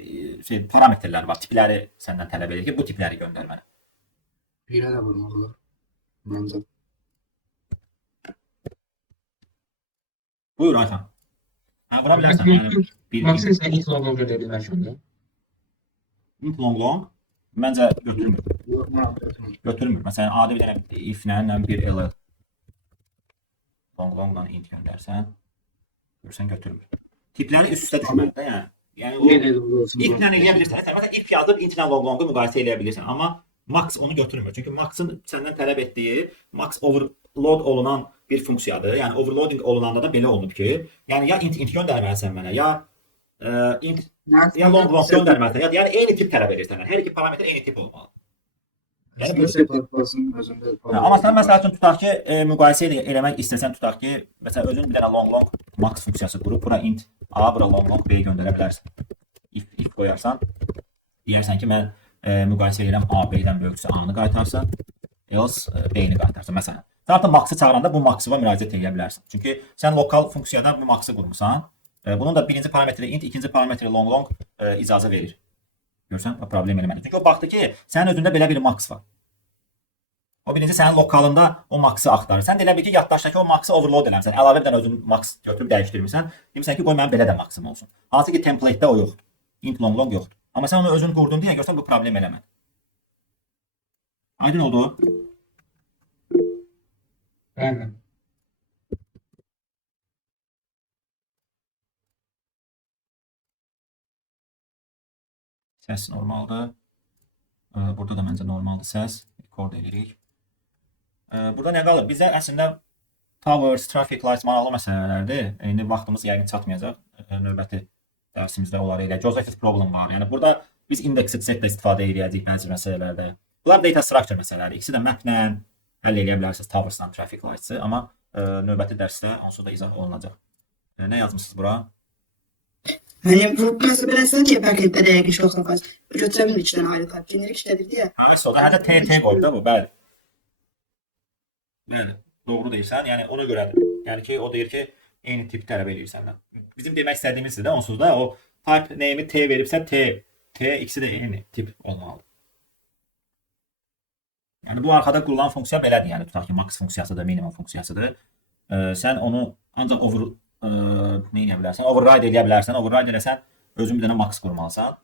parametrlər var, tipləri səndən tələb edir ki, bu tipləri göndər mənə. Birə də vurmaq olar. Məncə. Buyur Ayxan. Hə, vura bilərsən. Yəni Maksimum sən int long görə bilmərsən də. int long məncə götürmür. Yox, mən götürmür. Götürmür. Məsələn, adi bir dənə if-lə bir ll long-dan int göndərsən, görürsən götürmür. Tipləri üst-üstə düşməlidir də, yəni. Yəni o if-lə eləyə bilirsən. Məsələn, if yazıb int-lə long-u müqayisə eləyə bilirsən, amma max onu götürmür. Çünki max'ın səndən tələb etdiyi max overload olunan bir funksiyadır. Yəni overloading olunanda da belə olunub ki, yəni ya int göndərməlisən mənə, ya int ya long göndərməlisən, ya yəni eyni tip tələb edir səndən. Hər iki parametr eyni tip olmalı. Yəni C++-ın özündə Amma sən məsəl üçün tutaq ki, müqayisə eləmək istəsən tutaq ki, məsələn özün bir dənə long max funksiyası qurub bura int a, bura long b göndərə bilərsən. If qoyarsan, deyərsən ki, mən müqayisə edirəm a b-dən böyüksə a-nı qaytarsan, else b-ni qaytarsan məsələn. Sən artıq max'ı çağıranda bu max'ıva müraciət edə bilərsən. Çünki sən lokal funksiyada bu max'ı qurmusan. Bunun da birinci parametri int, ikinci parametri long icazə verir. Görsən, problem eləməlidir. Çünki o baxdı ki, sənin özündə belə bir max var. O birinci sənin lokalında o max'ı axtarır. Sən də elə bil ki, yaddaşdakı o max'ı overload eləmisən. Əlavə bir dənə özün max götürüb dəyişdirmirsən. Demirsən ki, qoy mənim belə də max'ım olsun. Hansı ki, template-də o yoxdur. Int long yoxdur. Amma sən onu özün qurdun deyə görsən bu problem eləmədi. Aydın oldu? Bəli. Səs normaldır. Burada da məncə normaldır səs. Rekord edirik. Burada nə qalır? Bizə əslində towers, traffic lights maraqlı məsələlərdir. İndi vaxtımız yəqin çatmayacaq. Növbəti dərsimizdə onları eləyək. Joseph's problem var. Yəni burada biz indexed set-də istifadə edəcəyik bəzi məsələlərdə. Bunlar data structure məsələləri. İkisi də map-lə həll edə bilərsiniz towers-dan traffic lights-ı, amma növbəti dərsdə onsuz da izah olunacaq. Nə yazmısınız bura? Yəni bu məsələ beləsən ki, bəlkə də dəqiq iş olsun faz. Götürə bilmir iki dənə ayrı type. Generik işlədir deyə. Hə, o da hətta TT qoyub da bu, bəli. Bəli, doğru deyirsən. Yəni ona görədir. Yəni ki, o deyir ki, eyni tip tələb edir səndən. Bizim demək istədiyimizdir də onsuz da o type name-i T veribsə T ikisi də eyni tip olmalıdır. Yəni bu arxada qurulan funksiya belədir. Yəni tutaq ki, max funksiyasıdır, minimum funksiyasıdır. Sən onu ancaq nə edə bilərsən? Override edə bilərsən. Override eləsən özün bir dənə max qurmalısan.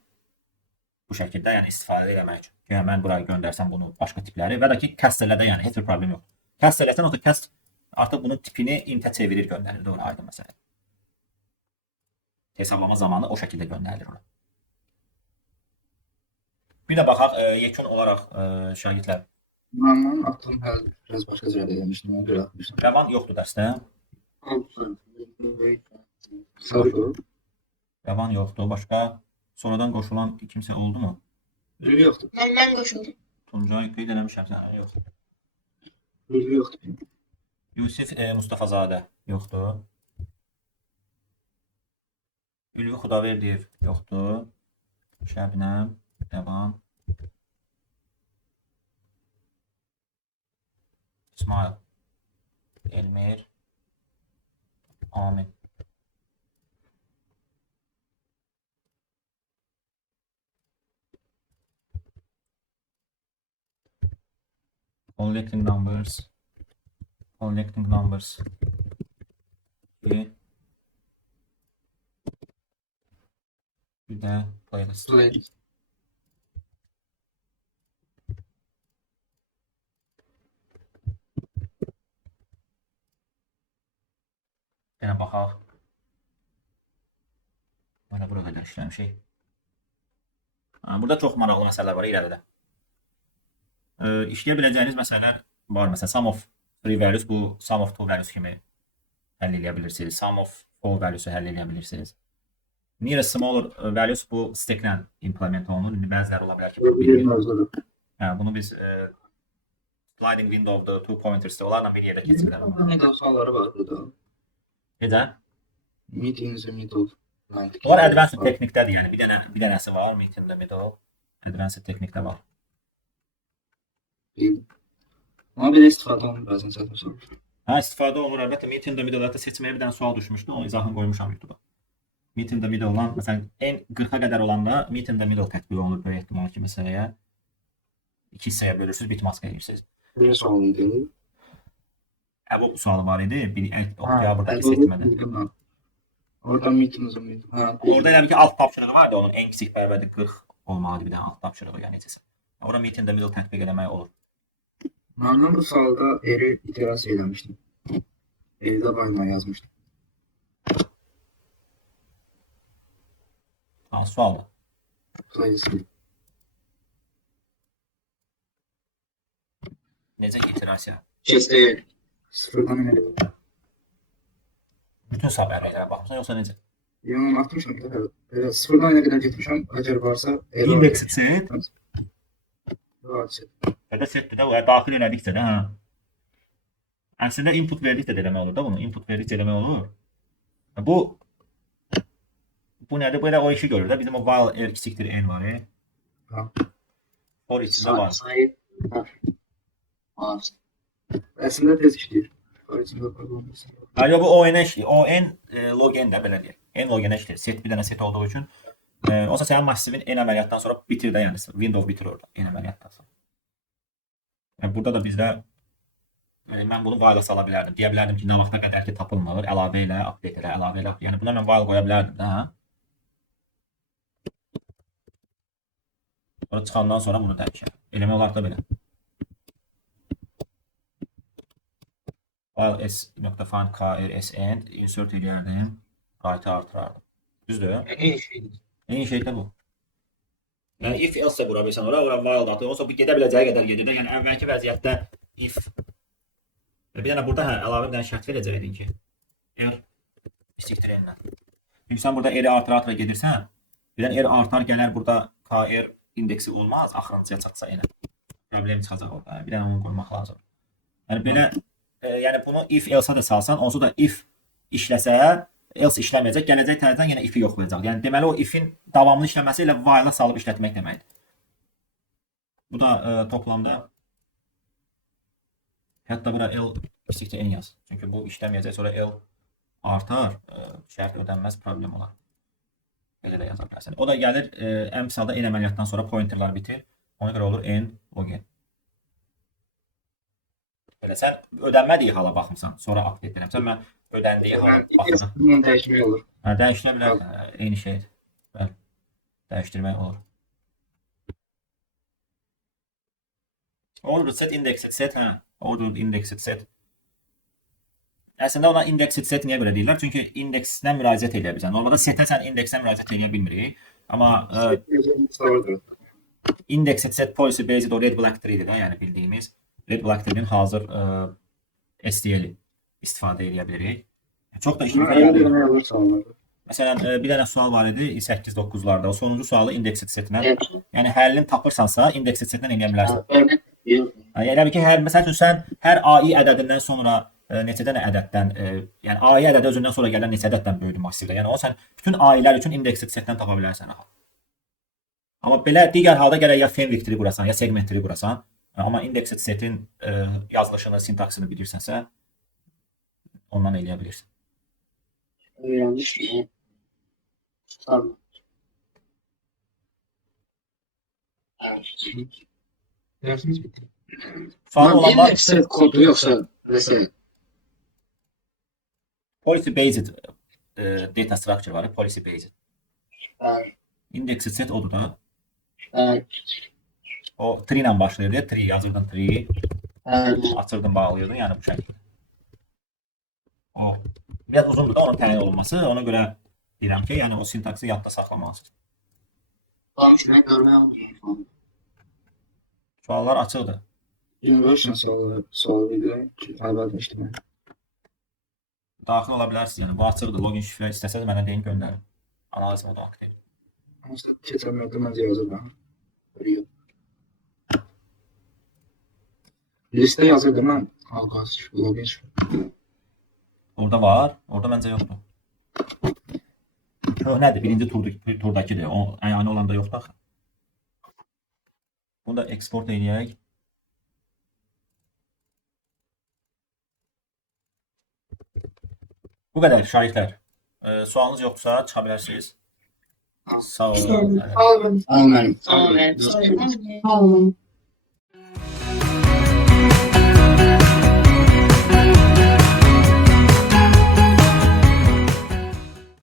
Bu şəkildə, yəni istifadə etmək üçün. Yəni mən buraya göndərsəm bunu başqa tipləri və də ki, cast elədə yəni heç bir problem yox. Cast eləsən o da cast artıq bunun tipini int-ə çevirir, göndərir. Doğru, aydın məsələ. Hesablama zamanı o şəkildə göndərilir ora. Bir də baxaq yekun olaraq şagirdlər. Mənim aklım biraz başqa cürə eləmişdim, ona görə atmışdım. Rəvan yoxdur dərsdə. Sarı. Rəvan yoxdur. Başqa sonradan qoşulan kimsə oldu mu? Ürgü yoxdur. Ben koşuldum. Tuncay qeyd eləmişəm sənə. Yox. Ürgü yoxdur. Yusif Mustafazadə yoxdur. Ülvi Xudaverdiyev yoxdur. Şəbnəm, Rəvan. İsmail, Elmir, Amin. Collecting numbers. Collecting numbers. Bir də playlist. Playlist. Yenə baxaq. Mənə burada da işləmişik. Burada çox maraqlı məsələlər var irəlidə. İşləyə biləcəyiniz məsələlər var. Məsələn, sum of 3 values bu sum of 2 values kimi həll edə bilirsiniz. Sum of 4 values-u həll edə bilirsiniz. Nearest smaller values bu stack-lə implement olunur. İndi bəziləri ola bilər ki, Bir mövzudur. bunu biz sliding window-da 2 pointers-də onlarla bir yerdə keçirlər. Ne kadar sualları var burada. Necə? Meet in the middle. Onlar advanced texnikdədir, yəni bir dənəsi var, meet in the middle. Advanced texnikdə var. Ama bir istifadə olunur bəzən zaten sormuş. Hə, istifadə olunur. Əlbəttə meet in the middle-da seçməyə bir dənə sual düşmüşdü. Onun izahını qoymuşam YouTube-a. Meet in the middle olan, məsələn, en 40-a qədər olanda meet in the middle tətbiq olunur böyük ehtimal ki, məsələyə. 2 hissəyə bölürsüz, bitmaska edirsiniz. Bir sual idi. Bu sualı var idi. Oktyabrdakı seçmədə. Orada meet in the middle. Orada elə bir ki, alt tapşırığı vardı. Onun en kiçik bərbədi 40 olmalıdır bir dənə alt tapşırığı, yəni necəsə. Orada meet in the middle tətbiq eləmək olur. Mən bu sualda eri iterasiya eləmişdim. Elde bayına yazmışdım. Hansı sualdır? Sayısı. Necə ki, iterasiya? Kesin. Sıfırdan emelim. Bütün sabərlərə baxmısan, yoxsa necə? Yani atmışım bir dəfə. Belə sıfırdan ne kadar getmişəm. Əgər varsa İndeksi set. varsa. Ya da setdir də, o daxil elədikcə də, hə. Əslində input verdikcə də eləmək olur da bunu. Input verdikcə eləmək olur. Bu nədir? Bu elə o işi görür də. Bizim o while r kiçikdir n var. Ha. For içində var. Sayı. Var. Əslində tez işləyir. Arasında problem olmasın. Yox, bu ON-ə işləyir. ON log n də belə deyək. N log n-ə işləyir. Set bir dənə set olduğu üçün. Olsa sənin massivin n əməliyyatdan sonra bitir də, yəni window bitir orada n əməliyyatdan sonra. Burada da bizdə mən bunu while-a sala bilərdim. Deyə bilərdim ki, nə vaxta qədər ki tapılmır, əlavə ilə, update ilə, əlavə ilə. Yəni buna mən while qoya bilərdim də, hə? Sonra çıxandan sonra bunu dəyişər. Eləmək olar da belə. While s.find kr s end insert edərdim. Qaytı artırardım. Düzdür? İyi şeydir. Eyni şeydə bu. Yəni if else qura bilsən ora while datı. Olsa bu gedə biləcəyi qədər gedir də. Yəni əvvəlki vəziyyətdə if bir dənə burada əlavə bir dənə şərt verəcəydin ki, r istikdir n-lə. Çünki sən burada r-i artıra gedirsən, birdən r artar gələr burada kr indeksi olmaz, axırıncıya çatsa yenə. Problem çıxacaq orada. Bir dənə onu qoymaq lazım. Yəni belə, yəni bunu if else-a da salsan, onsuz da if işləsə, else işləməyəcək, gələcək tərəfdən yenə if-i yoxlayacaq. Yəni deməli o if-in davamlı işləməsi ilə while-a salıb işlətmək deməkdir. Bu da toplamda hətta bura L kiçikcə n yaz. Çünki bu işləməyəcək, sonra L artar, şərt ödənməz, problem olar. Belə də yaza bilərsən. O da gəlir, əmsalda n əməliyyatdan sonra pointerlar bitir. Ona görə olur n log n. Elə sən ödənmədiyi hala baxmısan, sonra update eləmsən. Mən ödəndiyi hala baxıram. Bunun dəyişmək olur. Dəyişdirə bilərsən, eyni şeydir. Bəli. Dəyişdirmək olur. Order set, indexed set, hə. Order indexed set. Əslində ona indexed set niyə görə deyirlər? Çünki indeksinə müraciət edə bilirsən. Normalda setə sən indeksinə müraciət edə bilmirik. Amma indexed set policy based o red black tree-dir də, yəni bildiyimiz red black tree-nin hazır STL-i istifadə edə bilirik. Çox da işimizə yarayır. Məsələn, bir dənə sual var idi 8-9-larda. O sonuncu sualı indexed setlə, yəni həllini tapırsansa, indexed setlə edə bilərsən. Yəni ki, məsələn sən hər AI ədədindən sonra neçə dənə ədəddən, yəni AI ədədi özündən sonra gələn neçə ədəddən böyüdü massivdə. Yəni o sən bütün AI-lər üçün indexed setdən tapa bilərsən. Amma belə digər halda gərək ya Fenwick tree qurasan, ya segment tree qurasan. Amma indexed setin yazılışını, sintaksını bilirsənsə, ondan eləyə bilirsən. Yanlış ki. Tamam. Dersimiz bitti. Sual olan var. Indexed kodu yoxsa məsələn Policy based data structure var, policy based. Bəli. Indexed set odur da. Bəli. O tree ilə başlayırdı. Tree yazırdın tree. Bəli. Açırdın, bağlıyordun. Yəni bu şəkildə. O biraz uzundur da onun təyin olunması. Ona görə deyirəm ki, yəni o sintaksı yadda saxlamalısınız. Tamam, şuna görmeye olmuyor. Suallar açıqdır. Inversion sualı idi ki, əlbəttə işləmək. Daxil ola bilərsiniz. Yəni bu açıqdır. Login şifrə istəsəz mənə deyin göndərin. Analiz modu aktiv. Ancaq keçənlərdə məncə yazırdım. Listə yazırdım mən. Alqaz, login şifrə. Orada var. Orada məncə yoxdur. Köhnədir. Birinci turdakidir. O əyani olanda yoxdur axı. Bunu da eksport edək. Bu qədər şahidlər. Sualınız yoxdursa çıxa bilərsiniz. Sağ olun. Sağ olun. Amin. Sağ olun. Sağ olun.